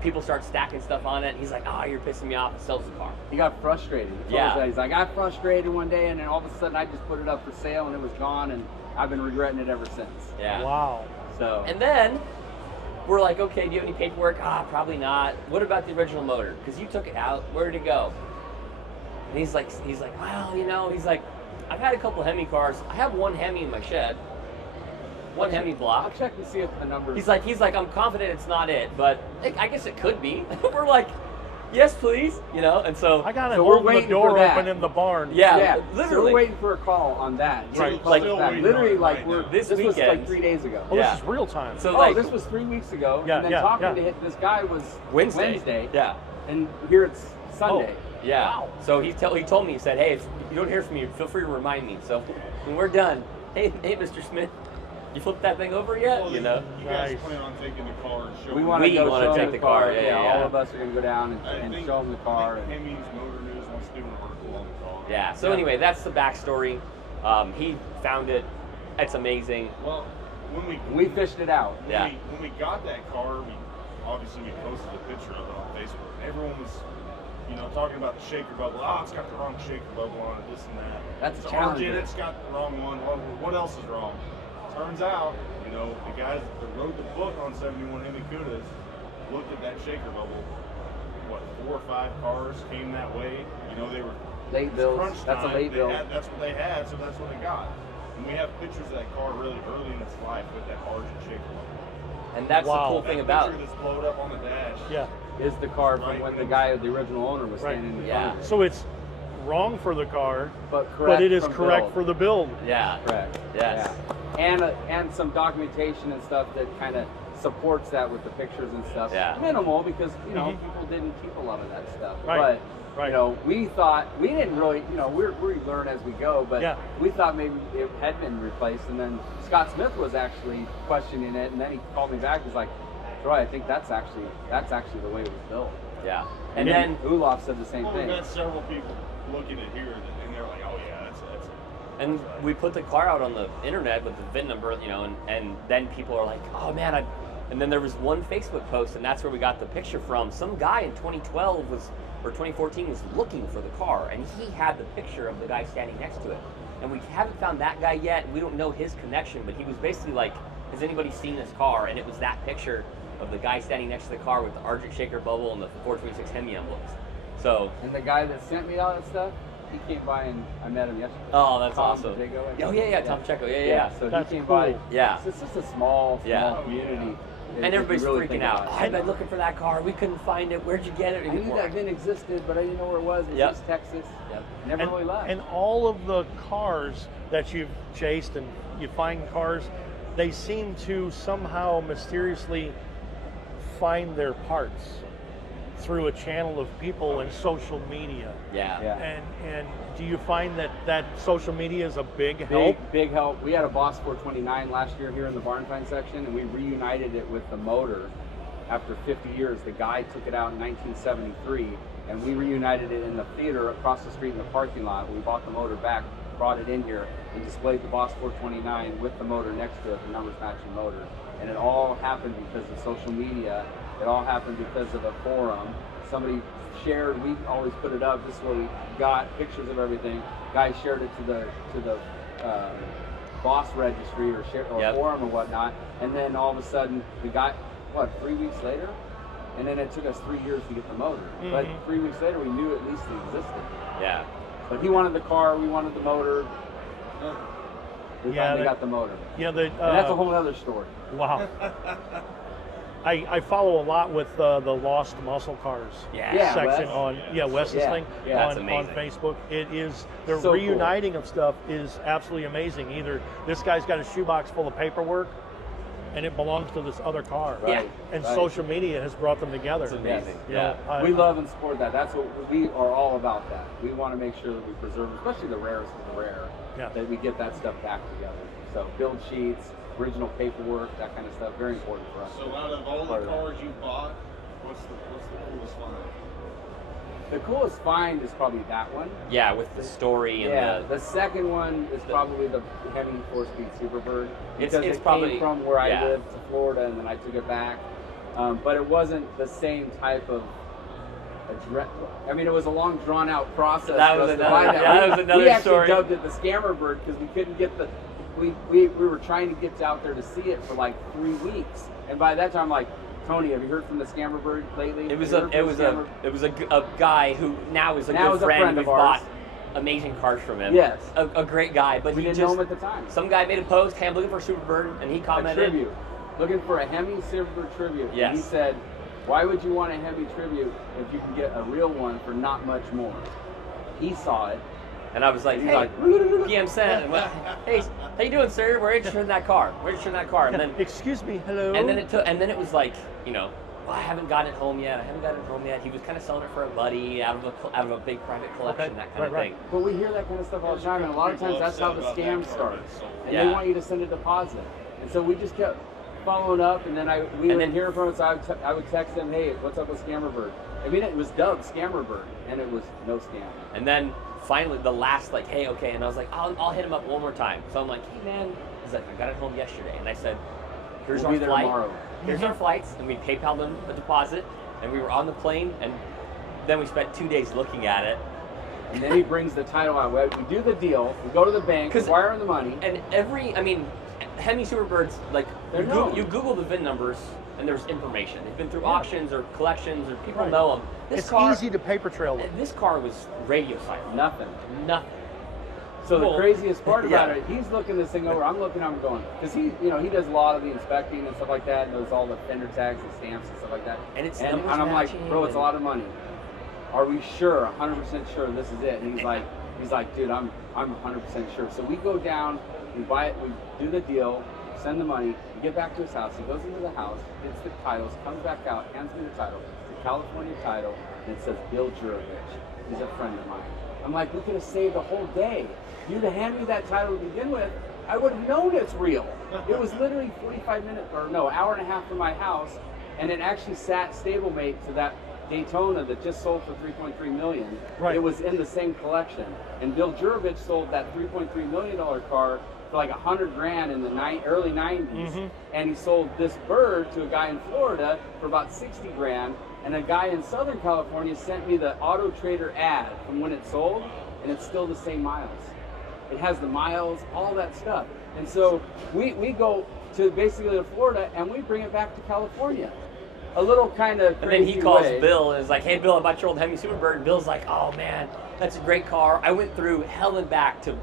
People start stacking stuff on it. And he's like, oh, you're pissing me off. And sells the car. He got frustrated. He told us that. He's like, I got frustrated one day, and then all of a sudden I just put it up for sale, and it was gone, and I've been regretting it ever since. Yeah. Wow. So. And then we're like, okay, do you have any paperwork? Probably not. What about the original motor? Because you took it out. Where did it go? And he's like, well, he's like, I've had a couple Hemi cars. I have one Hemi in my shed. One Hemi block. I'll check to see if the numbers. He's like, I'm confident it's not it, but I guess it could be. We're like, yes, please, And so I got to So we're hold the waiting door for that. open in the barn. yeah, So literally. we're waiting for a call on that. Right. Like Still that. waiting Literally, on it like right we're now. this was weekend. like 3 days ago. Oh, Yeah. this is real time. So Oh, this was 3 weeks ago. Yeah, and then yeah, talking yeah. to this guy was Wednesday. Yeah. And here it's Sunday. Yeah. Wow. So he told me, he said, hey, if you don't hear from me, feel free to remind me. So when we're done, hey, Mr. Smith, you flipped that thing over yet? Well, You know? You guys Nice. plan on taking the car and showing We them? want We to go wanna show take him the car, yeah, All yeah. of us are going to go down and show him the car. I think Hemi's Motor News wants to do an article on the car. Yeah. So anyway, that's the backstory. He found it. It's amazing. Well, We fished it out. Yeah. when we got that car, we posted a picture of it on Facebook. And everyone was, talking about the shaker bubble. Oh, it's got the wrong shaker bubble on it, this and that. That's It's a challenge. It's got the wrong one. Well, what else is wrong? Turns out, the guys that wrote the book on 71 Hemi Cudas looked at that shaker bubble. What, 4 or 5 cars came that way? They were Late bills. crunch That's a time. late bill. That's what they had, so that's what they got. And we have pictures of that car really early in its life with that Argent shaker bubble. And that's Wow. the cool That thing about picture that's blowed up on the dash. Yeah. Is the car from Right. when the guy, the original owner, was Right. standing in Yeah. front of it. So it's wrong for the car, But correct. but it is from correct build. for the build. Yeah. Correct. Yes. Yeah. And some documentation and stuff that kind of supports that with the pictures and stuff. Yeah. Minimal because Mhm. people didn't keep a lot of that stuff. Right. But Right. we thought we didn't really we learn as we go, but Yeah. we thought maybe it had been replaced. And then Scott Smith was actually questioning it, and then he called me back. He's like, Troy, I think that's actually the way it was built. Yeah. And then Ulof said the same Well, thing. we've had several people looking at here, and they're like, "Oh yeah, that's And we put the car out on the internet with the VIN number, and then people are like, oh man, and then there was one Facebook post, and that's where we got the picture from. Some guy in 2012 or 2014 was looking for the car, and he had the picture of the guy standing next to it. And we haven't found that guy yet, and we don't know his connection, but he was basically like, has anybody seen this car? And it was that picture of the guy standing next to the car with the Argent shaker bubble and the 426 Hemi emblems. So, And the guy that sent me all that stuff, he came by and I met him yesterday. oh, that's Tom awesome. Pacheco, I Oh, think. yeah, Tom Pacheco, yeah. So That's he came cool. by. Yeah. It's just a small Yeah. community. And everybody's If you really freaking think out. about it. I've been looking for that car. We couldn't find it. Where'd you get it? I knew that VIN existed, but I didn't know where it was. It was Yep. East Texas. Yep. Never And, really left. and all of the cars that you've chased and you find cars, they seem to somehow mysteriously find their parts through a channel of people and social media. Yeah. Yeah. And do you find that social media is a big help? Big help. We had a Boss 429 last year here in the barn find section, and we reunited it with the motor after 50 years. The guy took it out in 1973, and we reunited it in the theater across the street in the parking lot. We bought the motor back, brought it in here, and displayed the Boss 429 with the motor next to it, the numbers matching motor. And it all happened because of social media. It all happened because of a forum. Somebody shared. We always put it up. This is where we got pictures of everything. Guys shared it to the Boss registry or Yep. forum or whatnot. And then all of a sudden, we got 3 weeks later, and then it took us 3 years to get the motor. But 3 weeks later, we knew at least it existed. Yeah. But he wanted the car, we wanted the motor. We finally got the motor. Yeah, and that's a whole other story. Wow. I follow a lot with the Lost Muscle Cars section Wes. on Wes's thing on Facebook. It is the So reuniting of stuff is absolutely amazing. Either this guy's got a shoebox full of paperwork, and it belongs to this other car. Right. And social media has brought them together. It's amazing. You know, We love and support that. That's what we are all about. That we want to make sure that we preserve, especially the rarest of the rare, that we get that stuff back together. So build sheets, original paperwork, that kind of stuff, very important for us. So out of all the cars you bought, what's the coolest find? The coolest find is probably that one. Yeah, with the story and the second one is probably the Hemi 4-Speed Superbird. It's Because it probably came from where I lived to Florida, and then I took it back. But it wasn't the same type of I mean, it was a long, drawn-out process. That was another we actually story. dubbed it the Scammer Bird because we couldn't get the. We were trying to get out there to see it for like 3 weeks, and by that time, I'm like, Tony, have you heard from the Scammer Bird lately? It was a guy who now is a good friend. We've of ours. bought amazing cars from him. Yes, a great guy, but we didn't know him at the time. Some guy made a post, "Hey, I'm looking for a Superbird," and he commented, "A tribute, looking for a Hemi Superbird tribute." Yes. And he said, "Why would you want a Hemi tribute if you can get a real one for not much more?" He saw it. And I was like, He's "Hey, like, PM sent. Hey, how you doing, sir? We're interested in that car. We're interested in that car." And then, excuse me, hello. And then it was like, well, I haven't gotten it home yet. He was kind of selling it for a buddy out of a big private collection, that kind of thing. But we hear that kind of stuff all the time, and a lot of times that's how the scam starts. And they want you to send a deposit. And so we just kept following up, and then we would hear from him, so I would text him, "Hey, what's up with Scammer Bird?" I mean, it was dubbed Scammer Bird, and it was no scam. And then finally, the last, like, "Hey, okay," and I was like, I'll hit him up one more time. So I'm like, "Hey, man," he's like, "I got it home yesterday," and I said, "Here's We'll our be there flight. tomorrow." Here's our flights," and we PayPal'd him a deposit, and we were on the plane, and then we spent 2 days looking at it. And then he brings the title out. We do the deal. We go to the bank, wire him the money. And Hemi Superbirds, like, you Google the VIN numbers, and there's information. They've been through auctions or collections, or people know them. It's easy to paper trail them. This car was radio silent. Nothing. So the craziest part about it, he's looking this thing over. I'm looking, I'm going, because he does a lot of the inspecting and stuff like that, knows all the fender tags and stamps and stuff like that. And I'm like, "Bro, it's a lot of money. Are we sure, 100% sure this is it?" And he's like, "Dude, I'm 100% sure." So we go down, we buy it, we do the deal, send the money, we get back to his house. He goes into the house, gets the titles, comes back out, hands me the title. It's a California title, and it says Bill Jurovich. He's a friend of mine. I'm like, we could have saved a whole day. You'd have handed me that title to begin with, I would have known it's real. It was literally 45 minutes, hour and a half from my house, and it actually sat stablemate to that Daytona that just sold for $3.3 million. Right. It was in the same collection. And Bill Jurovich sold that $3.3 million car for like $100,000 in the early 90s. And he sold this bird to a guy in Florida for about $60,000. And a guy in Southern California sent me the Auto Trader ad from when it sold, and it's still the same miles. It has the miles, all that stuff. And so we go to basically to Florida, and we bring it back to California. A little kind of crazy. And then he calls way. Bill and is like, "Hey, Bill, I bought your old Hemi Superbird." And Bill's like, "Oh man, that's a great car. I went through hell and back to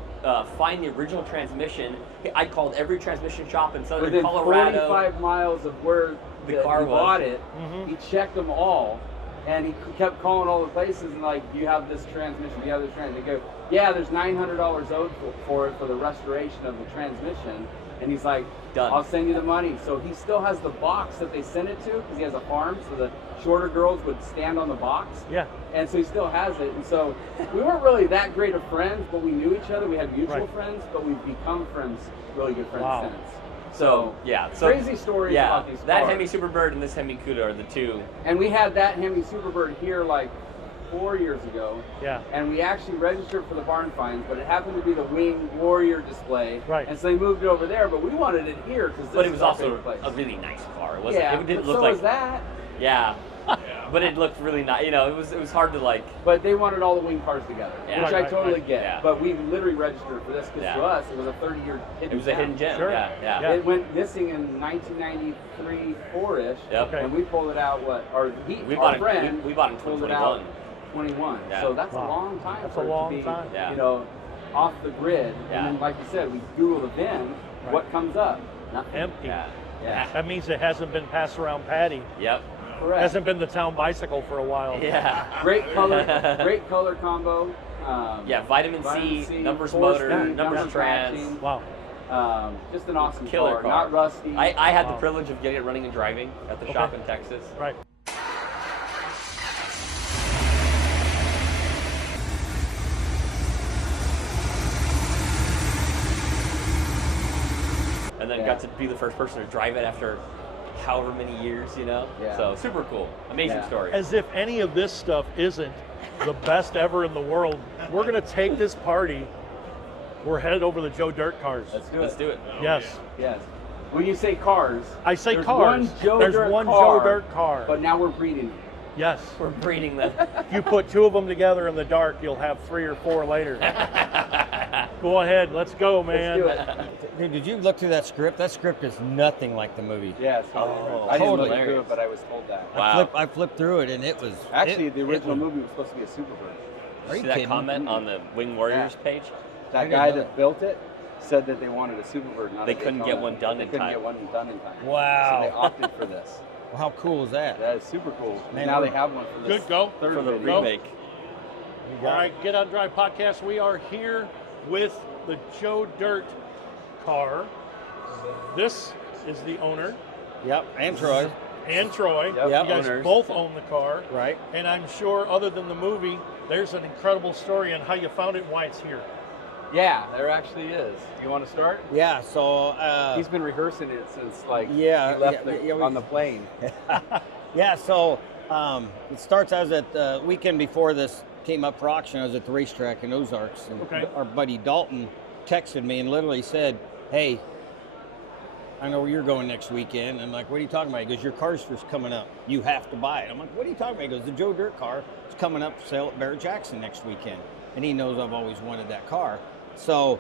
find the original transmission. I called every transmission shop in Southern Within Colorado. 45 miles of where the car he was. bought it, he checked them all, and he kept calling all the places and like, "Do you have this transmission? Do you have this transmission?" They go, "Yeah, there's $900 owed for it for the restoration of the transmission." And he's like, "Done. I'll send you the money." So he still has the box that they sent it to, because he has a farm, so the shorter girls would stand on the box. Yeah. And so he still has it. And so we weren't really that great of friends, but we knew each other. We had mutual friends, but we've become friends, really good friends since. So crazy stories about these cars. That Hemi Superbird and this Hemi Cuda are the two. And we had that Hemi Superbird here like 4 years ago. Yeah. And we actually registered for the barn finds, but it happened to be the Wing Warrior display. Right. And so they moved it over there, but we wanted it here because But it was also a really nice car. It wasn't. Yeah, It didn't but look so like was that. Yeah. But it looked really nice. You know, it was hard to like. But they wanted all the wing cars together, Yeah. which Right, I totally right. get. Yeah. But we literally registered for this because Yeah. to us it was a 30-year hidden It was a gem. hidden gem. Sure. Yeah. Yeah. It went missing in 1993, 4-ish, Yep. Okay. and we pulled it out. Our We bought it- friend we bought it in pulled it out 2021. 21. Yeah. So that's Wow. a long time. That's for a it long to be, time. Yeah. You know, off the grid. Yeah. And then, like you said, we Google the VIN. Right. What comes up? Nothing. Empty. Yeah. Yeah. That means it hasn't been passed around Patty. Yep. Correct. Hasn't been the town bicycle for a while. Yeah. Great color combo. Yeah. Vitamin C, numbers motor, speed, numbers trans. matching. Wow. Just an awesome Killer car. Not rusty. I had Wow. the privilege of getting it running and driving at the shop in Texas. Right. And then got to be the first person to drive it after however many years, you know? Yeah. So super cool. Amazing Yeah. story. As if any of this stuff isn't the best ever in the world, we're going to take this party. We're headed over the Joe Dirt cars. Let's do it. Yes. Yes. When you say cars, I say there's cars. One Joe There's Dirt one car, Joe Dirt car. But now we're breeding them. Yes. We're breeding them. If you put two of them together in the dark, you'll have 3 or 4 later. Go ahead. Let's go, man. Let's do it. Dude, did you look through that script? That script is nothing like the movie. Yes. Oh, I didn't totally. look through it, but I was told that. Wow. I flipped through it, and it was Actually, it- the it original was- movie was supposed to be a Superbird. Are you See that kidding? comment on the Wing Warriors page? I That didn't guy know that that. built it said that they wanted a Superbird. Not They a couldn't Daytona. get one done They in couldn't time. get one done in time. Wow. So they opted for this. Well, how cool is that? That is super cool. Man, now we're- they have one for this Good, go. third For the video. remake. All right, Get On Drive podcast. We are here with the Joe Dirt car. This is the owner Yep, and Troy. and Troy. Yep. Yep. You guys Owners. both own the car. Right. And I'm sure, other than the movie, there's an incredible story on how you found it and why it's here. Yeah, there actually is. You want to start? Yeah. So. He's been rehearsing it since like Yeah, he left yeah, we- on the plane. Yeah. So it starts. I was at the weekend before this came up for auction. I was at the racetrack in Ozarks, and Okay. our buddy Dalton texted me and literally said, "Hey, I know where you're going next weekend." I'm like, "What are you talking about?" He goes, "Your car's just coming up. You have to buy it." I'm like, "What are you talking about?" He goes, "The Joe Dirt car is coming up for sale at Barrett Jackson next weekend," and he knows I've always wanted that car. So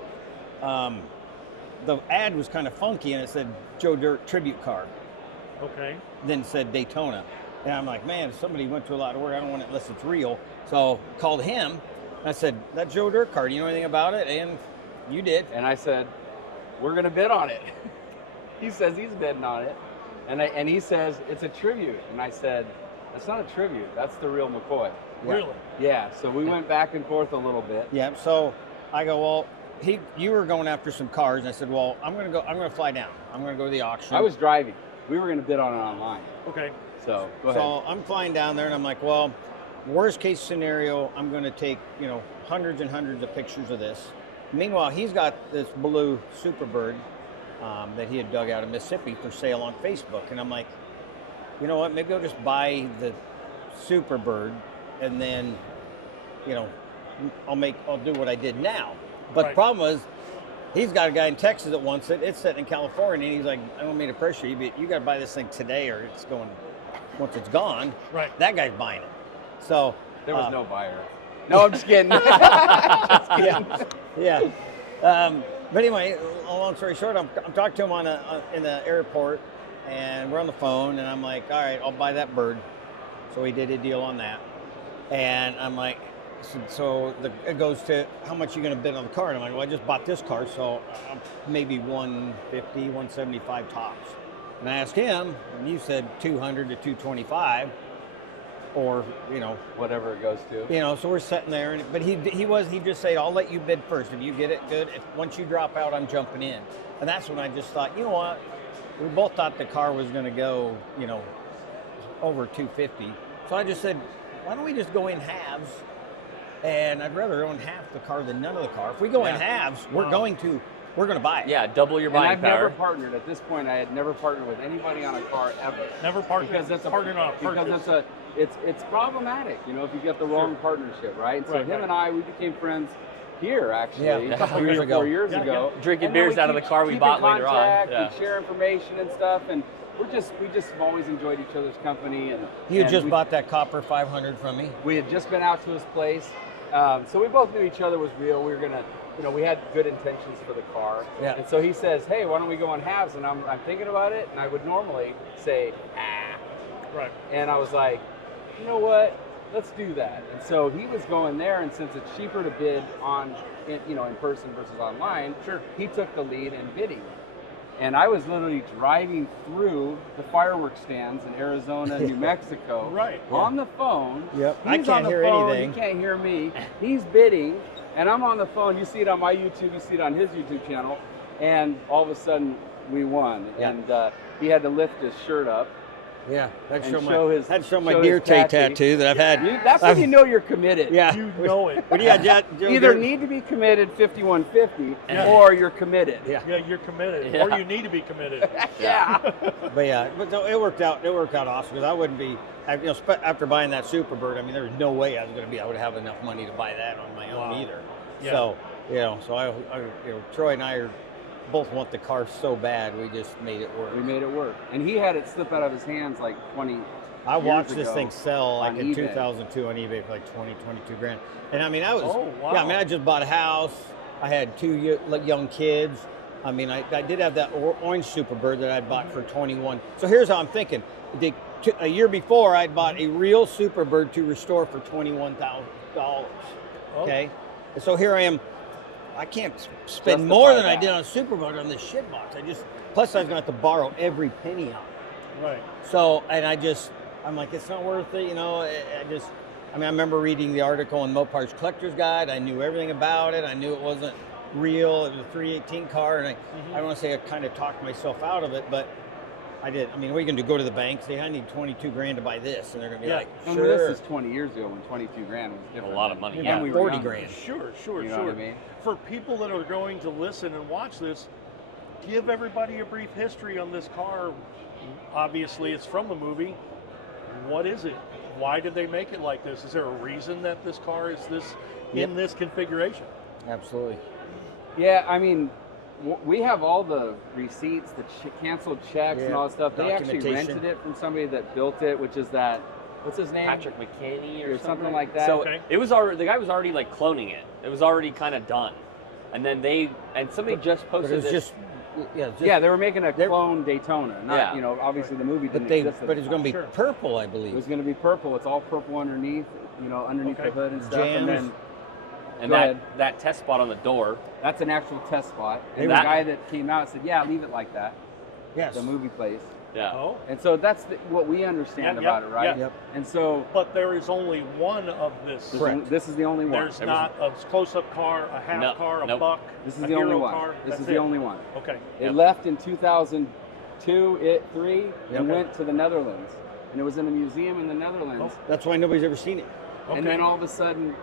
the ad was kind of funky, and it said Joe Dirt tribute car. Okay. Then said Daytona. And I'm like, man, somebody went through a lot of work. I don't want it unless it's real. So called him. I said, that Joe Dirt car, do you know anything about it? And you did. And I said, "We're gonna bid on it." He says he's bidding on it, and he says it's a tribute. And I said, "That's not a tribute. That's the real McCoy." Really? Yeah. So we went back and forth a little bit. Yeah. So I go, well, you were going after some cars. And I said, well, I'm going to fly down. I'm going to go to the auction. I was driving. We were gonna bid on it online. Okay. So go ahead. So I'm flying down there, and I'm like, well, worst case scenario, I'm going to take, hundreds and hundreds of pictures of this. Meanwhile, he's got this blue Superbird that he had dug out of Mississippi for sale on Facebook. And I'm like, you know what, maybe I'll just buy the Superbird, and then, I'll do what I did now. But the Right. problem was, he's got a guy in Texas that wants it. It's sitting in California, and he's like, I don't mean to pressure you, but you got to buy this thing today, or it's going. Once it's gone, Right. that guy's buying it. So There was no buyer. No, I'm just kidding. yeah. But anyway, long story short, I'm talking to him in the airport, and we're on the phone, and I'm like, all right, I'll buy that bird. So we did a deal on that, and I'm like, it goes to how much you going to bid on the car, and I'm like, well, I just bought this car, so maybe 150, 175 tops. And I asked him, and you said 200 to 225, or Whatever it goes to. So we're sitting there, but he just said, I'll let you bid first. If you get it, good. Once you drop out, I'm jumping in. And that's when I just thought, you know what? We both thought the car was going to go, over 250. So I just said, why don't we just go in halves? And I'd rather own half the car than none of the car. If we go in halves, we're going to buy it. Yeah, double your And buying I've power. never partnered. At this point, I had never partnered with anybody on a car ever. Never partnered on a purchase. It's problematic, if you get the wrong partnership, right? So Right, him right. and I, we became friends here actually, Yeah, a couple 3 years or ago. 4 years Yeah, ago. Drinking And then beers we out of the car we keep bought in later on. contact, Yeah. We share information and stuff, and we just have always enjoyed each other's company. And You had just we, bought that Copper 500 from me. We had just been out to his place, so we both knew each other was real. We were gonna, we had good intentions for the car. Yeah. And so he says, "Hey, why don't we go on halves?" And I'm thinking about it, and I would normally say, "Ah." Right. And I was like, you know what? Let's do that. And so he was going there, and since it's cheaper to bid in person versus online, Sure. he took the lead in bidding. And I was literally driving through the fireworks stands in Arizona and New Mexico, Right. on the phone. Yep. He's I can't on the hear phone, anything. He can't hear me. He's bidding, and I'm on the phone. You see it on my YouTube. You see it on his YouTube channel. And all of a sudden, we won. Yeah. And he had to lift his shirt up. Yeah, that'd And show my show deer his tattoo that I've had. That's when you know you're committed. Yeah. You know it. But yeah, Joe Either Dirt- need to be committed 5150 Yeah. or you're committed. Yeah. Yeah, you're committed, Yeah. or you need to be committed. Yeah. But so it worked out. It worked out awesome because I wouldn't be, after buying that Superbird. I mean, there was no way I was going to be. I would have enough money to buy that on my own Wow. either. Yeah. So I Troy and I both want the car so bad. We just made it work. We made it work. And he had it slip out of his hands like 20 I watched years this ago thing sell like on in eBay. 2002 on eBay for like 22 grand. And I mean, I was, Oh, wow. yeah, I mean, I just bought a house. I had two young kids. I mean, I did have that orange Superbird that I bought for 21. So here's how I'm thinking. A year before, I'd bought a real Superbird to restore for $21,000. Okay? And so here I am. I can't spend Justify more than I that. did on a Superbird on this shit box. Plus I was going to have to borrow every penny out. Right. So, and I'm like, it's not worth it, I remember reading the article in Mopar's Collector's Guide. I knew everything about it. I knew it wasn't real. It was a 318 car, and I don't want to say I kind of talked myself out of it, but I did. I mean, what are you going to do, go to the bank, say, I need 22 grand to buy this, and they're going to be Yeah. like, I mean, sure. this is 20 years ago when 22 grand was different. A lot of money. Yeah, When Yeah. we were 40 younger. grand. Sure. You know what I mean? For people that are going to listen and watch this, give everybody a brief history on this car. Obviously, it's from the movie. What is it? Why did they make it like this? Is there a reason that this car is in this configuration? Absolutely. Yeah, I mean, we have all the receipts, the canceled checks and Yeah, all that stuff. They actually documentation. rented it from somebody that built it, which is that, what's his name? Patrick McKinney or something like that. So Okay. it was already, the guy was already like cloning it. It was already kind of done. And then somebody just But posted it was this. just Yeah, they were making a They're- clone Daytona. Not, Yeah. obviously the movie didn't but exist at it the was going to be Sure. purple, I It believe. was going to be purple. It's all purple underneath, underneath Okay. the hood and stuff. Jams. And then and go that, ahead. that test spot on the door. That's an actual test spot. They And were- the guy that came out said, "Yeah, leave it like that." Yes. The movie place. Yeah. Oh, And so that's what we understand Yep, about it, right? Yep. And so but there is only one of this. Correct. this is the only one. There's not a close-up car, a half No, car, a nope. buck. This is a the only hero one. Car. This That's is the it. only one. Okay. It Yep. left in 2002, 3, and Okay. went to the Netherlands. And it was in a museum in the Netherlands. That's why nobody's ever seen it. Okay. And then all of a sudden,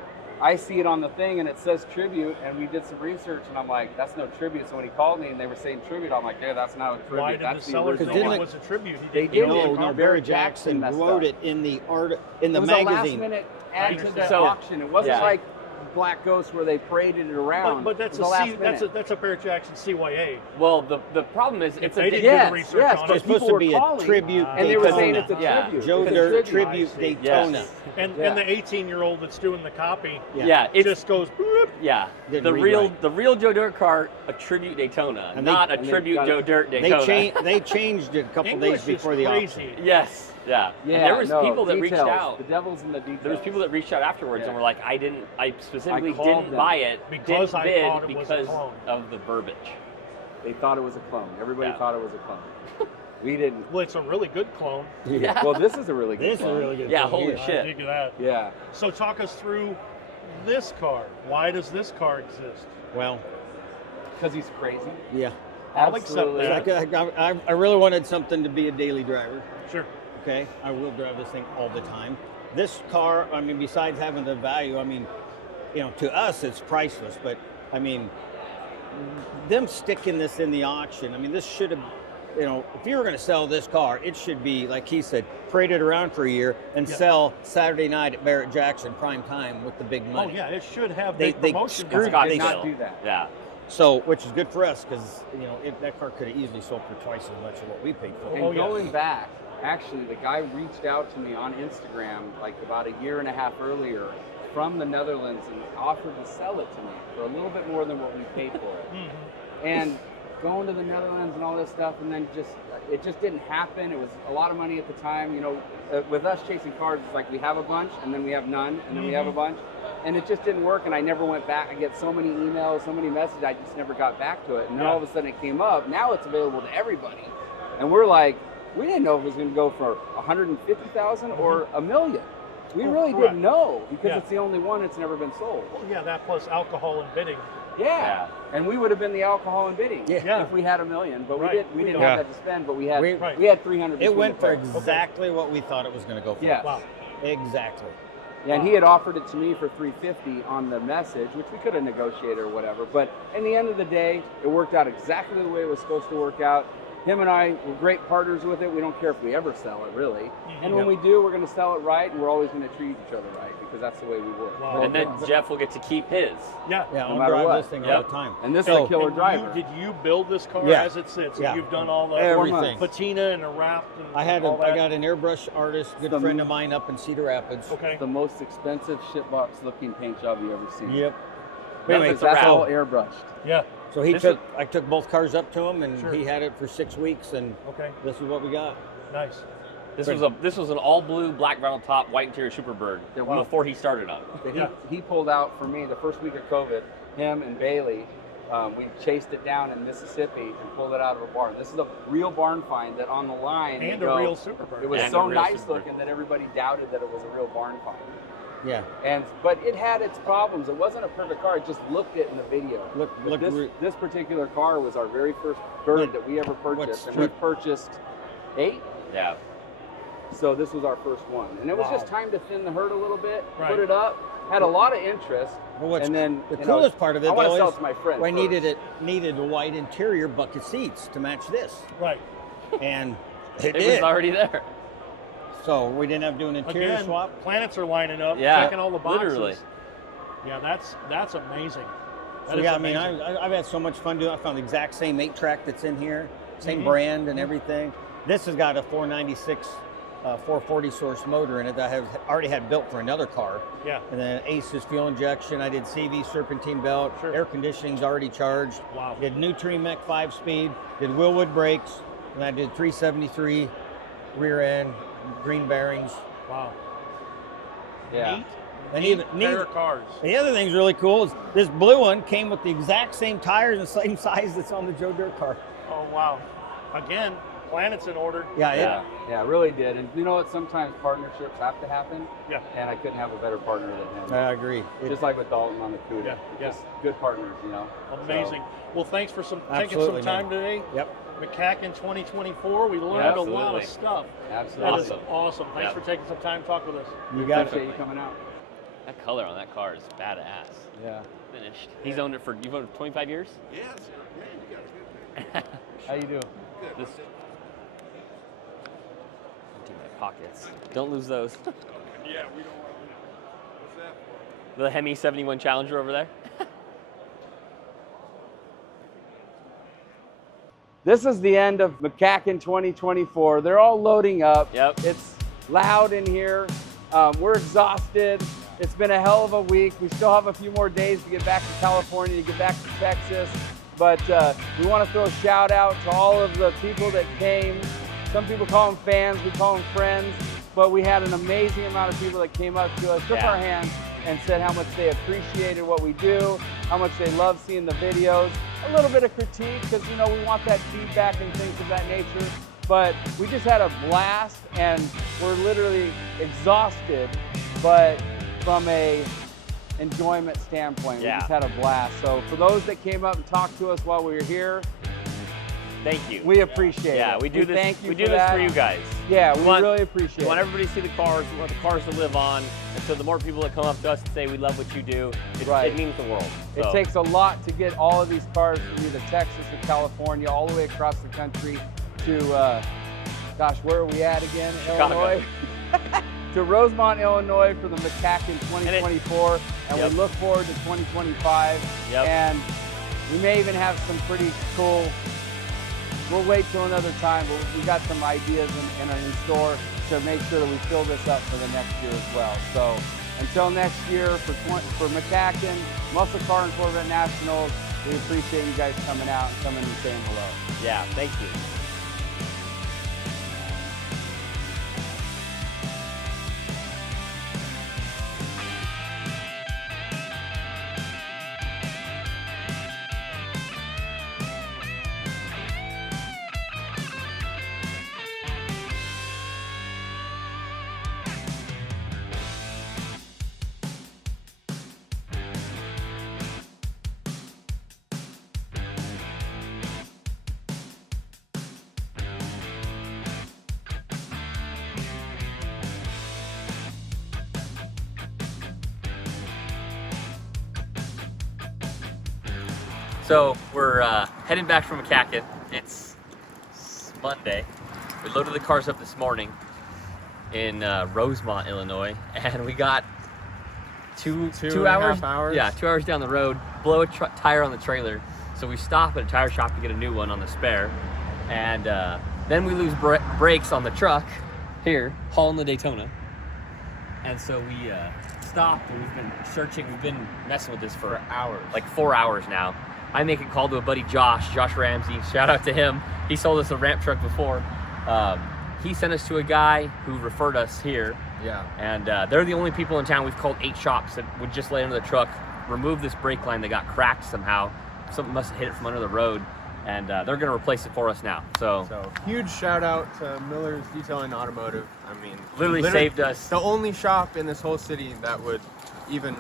I see it on the thing and it says tribute, and we did some research, and I'm like, that's no tribute. So when he called me and they were saying tribute, I'm like, yeah, that's not a tribute. Why did the that's seller original think it one. was a tribute? He They didn't did. give you a No, car? Barry Barry Jackson Jackson messed wrote up. it in the It was magazine. a last minute add to the So- auction. It wasn't yeah. like Black Ghost where they paraded it around. But that's It was the last that's minute. a Barry Jackson CYA. Well, the problem is it's they a didn't yes, do the research yes, on but it. It's supposed people to were be a calling, tribute and they were saying Daytona. it's a Yeah. tribute. Joe It's a Dirt tribute. tribute I see. Daytona. Yes. And Yeah. the 18-year-old that's doing the copy Yeah, it's just goes. "Boop." yeah. Didn't The read real right. the real Joe Dirt car, a tribute Daytona, And they- not a and they tribute got- Joe Dirt Daytona. They changed it a couple English days before the crazy. auction. Yes, yeah. Yeah, And there was no, people that reached details. out. The devil's in the details. There was people that reached out afterwards and Yeah. were like, I specifically I called didn't them buy it, because didn't I bid thought it was a because clone." of the verbiage. They thought it was a clone. Everybody Yeah. thought it was a clone. We didn't. Well, it's a really good clone. Yeah. Well, this is a really good This is clone. really good. Yeah, clone holy here. shit. I dig that. Yeah. So talk us through this car. Why does this car exist? Well, Because he's crazy. yeah. I'll accept Absolutely. that. I really wanted something to be a daily driver. Sure. Okay, I will drive this thing all the time. This car, I mean, besides having the value, I mean, to us it's priceless. But I mean, them sticking this in the auction, I mean, this should have, if you were going to sell this car, it should be, like he said, parade it around for a year and Yeah. sell Saturday night at Barrett Jackson prime time with the big Oh money. yeah, it should have They big promotion. screwed- Scottsdale. they not do that. Yeah. So, which is good for us because you know that car could have easily sold for twice as much of what we paid for. And going back, actually, the guy reached out to me on Instagram like about a year and a half earlier from the Netherlands and offered to sell it to me for a little bit more than what we paid for it. And going to the Netherlands and all this stuff, and then it just didn't happen. It was a lot of money at the time. You know, with us chasing cars, it's like we have a bunch, and then we have none, and then we have a bunch. And it just didn't work, and I never went back. I get so many emails, so many messages, I just never got back to it. And then all of a sudden it came up. Now it's available to everybody. And we're like, we didn't know if it was going to go for 150,000 or $1 million. We really didn't know because it's the only one that's never been sold. Well, yeah, that plus alcohol and bidding. Yeah. And we would have been the alcohol and bidding if we had $1 million, but we didn't have that to spend. But we had 300. It went for exactly what we thought it was going to go for. Yeah. Wow. Exactly. Yeah, and he had offered it to me for $350 on the message, which we could have negotiated or whatever. But in the end of the day, it worked out exactly the way it was supposed to work out. Him and I were great partners with it. We don't care if we ever sell it, really. And when we do, we're going to sell it right, and we're always going to treat each other right because that's the way we work. Wow. And then Jeff will get to keep his. Yeah, no I'll matter drive what. this thing all the time. And this is a killer And driver. did you build this car as it sits? Yeah. You've done all the Everything. patina and a wrap and I all that? got an airbrush artist, good friend of mine up in Cedar Rapids. Okay. The most expensive shitbox looking paint job you ever seen. Yep. That's all airbrushed. Yeah. So I took both cars up to him, and he had it for 6 weeks, and this is what we got. Nice. This was an all blue, black vinyl top, white interior Superbird before he started on it. He pulled out for me the first week of COVID. Him and Bailey, we chased it down in Mississippi and pulled it out of a barn. This is a real barn find that on the line And a real Superbird. It was And so a real nice Superbird. looking that everybody doubted that it was a real barn find. Yeah. But it had its problems. It wasn't a perfect car. It just looked it in the video. This particular car was our very first bird that we ever purchased, and we purchased 8. Yeah. So this was our first one, and it was just time to thin the herd a little bit, put it up. Had a lot of interest. And then the coolest part of it, I want to though, sell is it to my friend. I needed a white interior bucket seats to match this. Right. And It was already there. So we didn't have to do an interior Again, swap. planets are lining up, Yeah, checking all the boxes. literally. Yeah, that's amazing. So yeah, I mean, I've had so much fun doing. I found the exact same 8-track that's in here, same brand and everything. This has got a 496 440 source motor in it that I have already had built for another car. Yeah. And then ACES fuel injection. I did CV serpentine belt. Air conditioning's already charged. Wow. Did new Tremec 5-speed. Did Willwood brakes. And I did 373 rear end, green bearings. Wow. Yeah. Neat. And Neat pair of cars. The other thing's really cool is this blue one came with the exact same tires and same size that's on the Joe Dirt car. Oh wow. Again, planets in order. Yeah, it really did. And you know what? Sometimes partnerships have to happen. Yeah. And I couldn't have a better partner than him. I agree. Just like with Dalton on the CUDA. Yeah, Just good partners, you know. Amazing. Well, thanks for taking some Absolutely, time man. today. Yep. MCACN 2024. We learned a lot of stuff. Absolutely. That is awesome. Thanks for taking some time to talk with us. You got Appreciate it. you coming out. That color on that car is badass. Yeah. Finished. You've owned it for 25 years? Yes. Yeah, you got a good thing. How you doing? This. Empty my pockets. Don't lose those. Yeah, we don't want to. What's that for? The Hemi 71 Challenger over there. This is the end of MCACN 2024. They're all loading up. Yep. It's loud in here. We're exhausted. It's been a hell of a week. We still have a few more days to get back to California, to get back to Texas. But we want to throw a shout out to all of the people that came. Some people call them fans, we call them friends. But we had an amazing amount of people that came up to us, shook our hands, and said how much they appreciated what we do, how much they love seeing the videos. A little bit of critique, because you know we want that feedback and things of that nature. But we just had a blast, and we're literally exhausted, but from a enjoyment standpoint, we just had a blast. So for those that came up and talked to us while we were here, thank you. we appreciate it. Yeah, we do this. Thank you we for do this that. for you guys. Yeah, we want- really appreciate We want it. everybody to see the cars. We want the cars to live on. And so the more people that come up to us and say we love what you do, it means the world. It So, takes a lot to get all of these cars from either Texas or California, all the way across the country to, gosh, where are we at again? Chicago. Illinois? To Rosemont, Illinois for the MCACN 2024. And we look forward to 2025. Yep. And We may even have some pretty cool, we'll wait till another time, but we got some ideas in store to make sure that we fill this up for the next year as well. So until next year, for MCACN, Muscle Car and Corvette Nationals, we appreciate you guys coming out and coming and saying hello. Yeah, thank you. So we're heading back from MCACN. It's Monday. We loaded the cars up this morning in Rosemont, Illinois, and we got two hours. Yeah, 2 hours down the road. Blow a tire on the trailer, so we stop at a tire shop to get a new one on the spare, and then we lose brakes on the truck here hauling the Daytona, and so we stopped and we've been searching. We've been messing with this for hours, like 4 hours now. I make a call to a buddy, Josh Ramsey. Shout out to him. He sold us a ramp truck before. He sent us to a guy who referred us here. Yeah. And they're the only people in town. We've called 8 shops that would just lay under the truck, remove this brake line that got cracked somehow. Something must have hit it from under the road, and they're going to replace it for us now. So huge shout out to Miller's Detailing Automotive. I mean, literally saved us. The only shop in this whole city that would even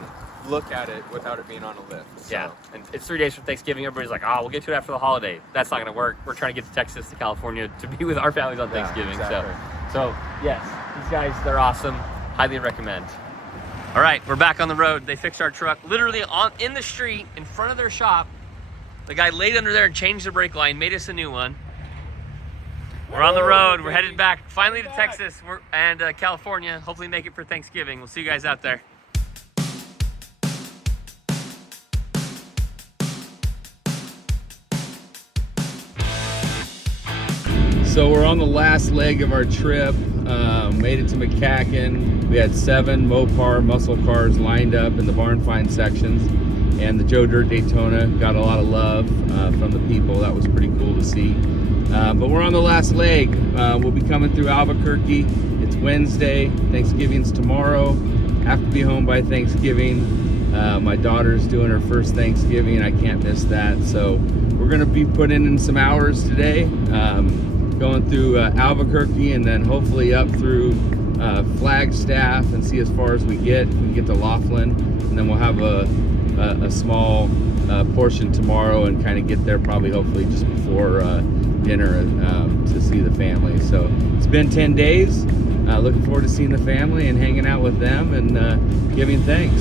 look at it without it being on a lift. So. Yeah, and it's 3 days from Thanksgiving. Everybody's like, oh, we'll get to it after the holiday. That's not going to work. We're trying to get to Texas, to California, to be with our families on Thanksgiving. Exactly. So yes, these guys, they're awesome. Highly recommend. All right, we're back on the road. They fixed our truck literally in the street in front of their shop. The guy laid under there and changed the brake line, made us a new one. We're on the road. We're headed back finally to Texas and California. Hopefully make it for Thanksgiving. We'll see you guys out there. So we're on the last leg of our trip. Made it to MCACN. We had 7 Mopar muscle cars lined up in the barn find sections, and the Joe Dirt Daytona got a lot of love from the people. That was pretty cool to see. But we're on the last leg. We'll be coming through Albuquerque. It's Wednesday. Thanksgiving's tomorrow. Have to be home by Thanksgiving. My daughter's doing her first Thanksgiving. I can't miss that. So we're gonna be putting in some hours today. Going through Albuquerque and then hopefully up through Flagstaff and see as far as we get. We can get to Laughlin, and then we'll have a small portion tomorrow and kind of get there probably hopefully just before dinner to see the family. So it's been 10 days. Looking forward to seeing the family and hanging out with them and giving thanks.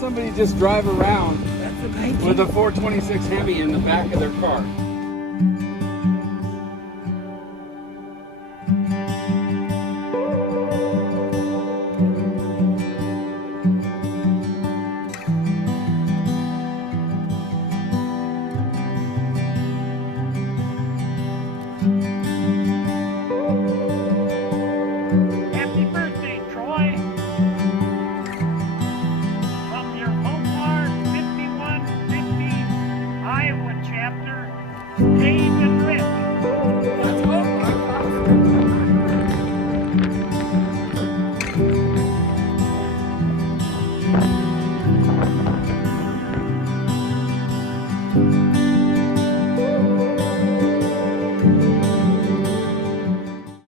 Somebody just drive around with a 426 Hemi in the back of their car.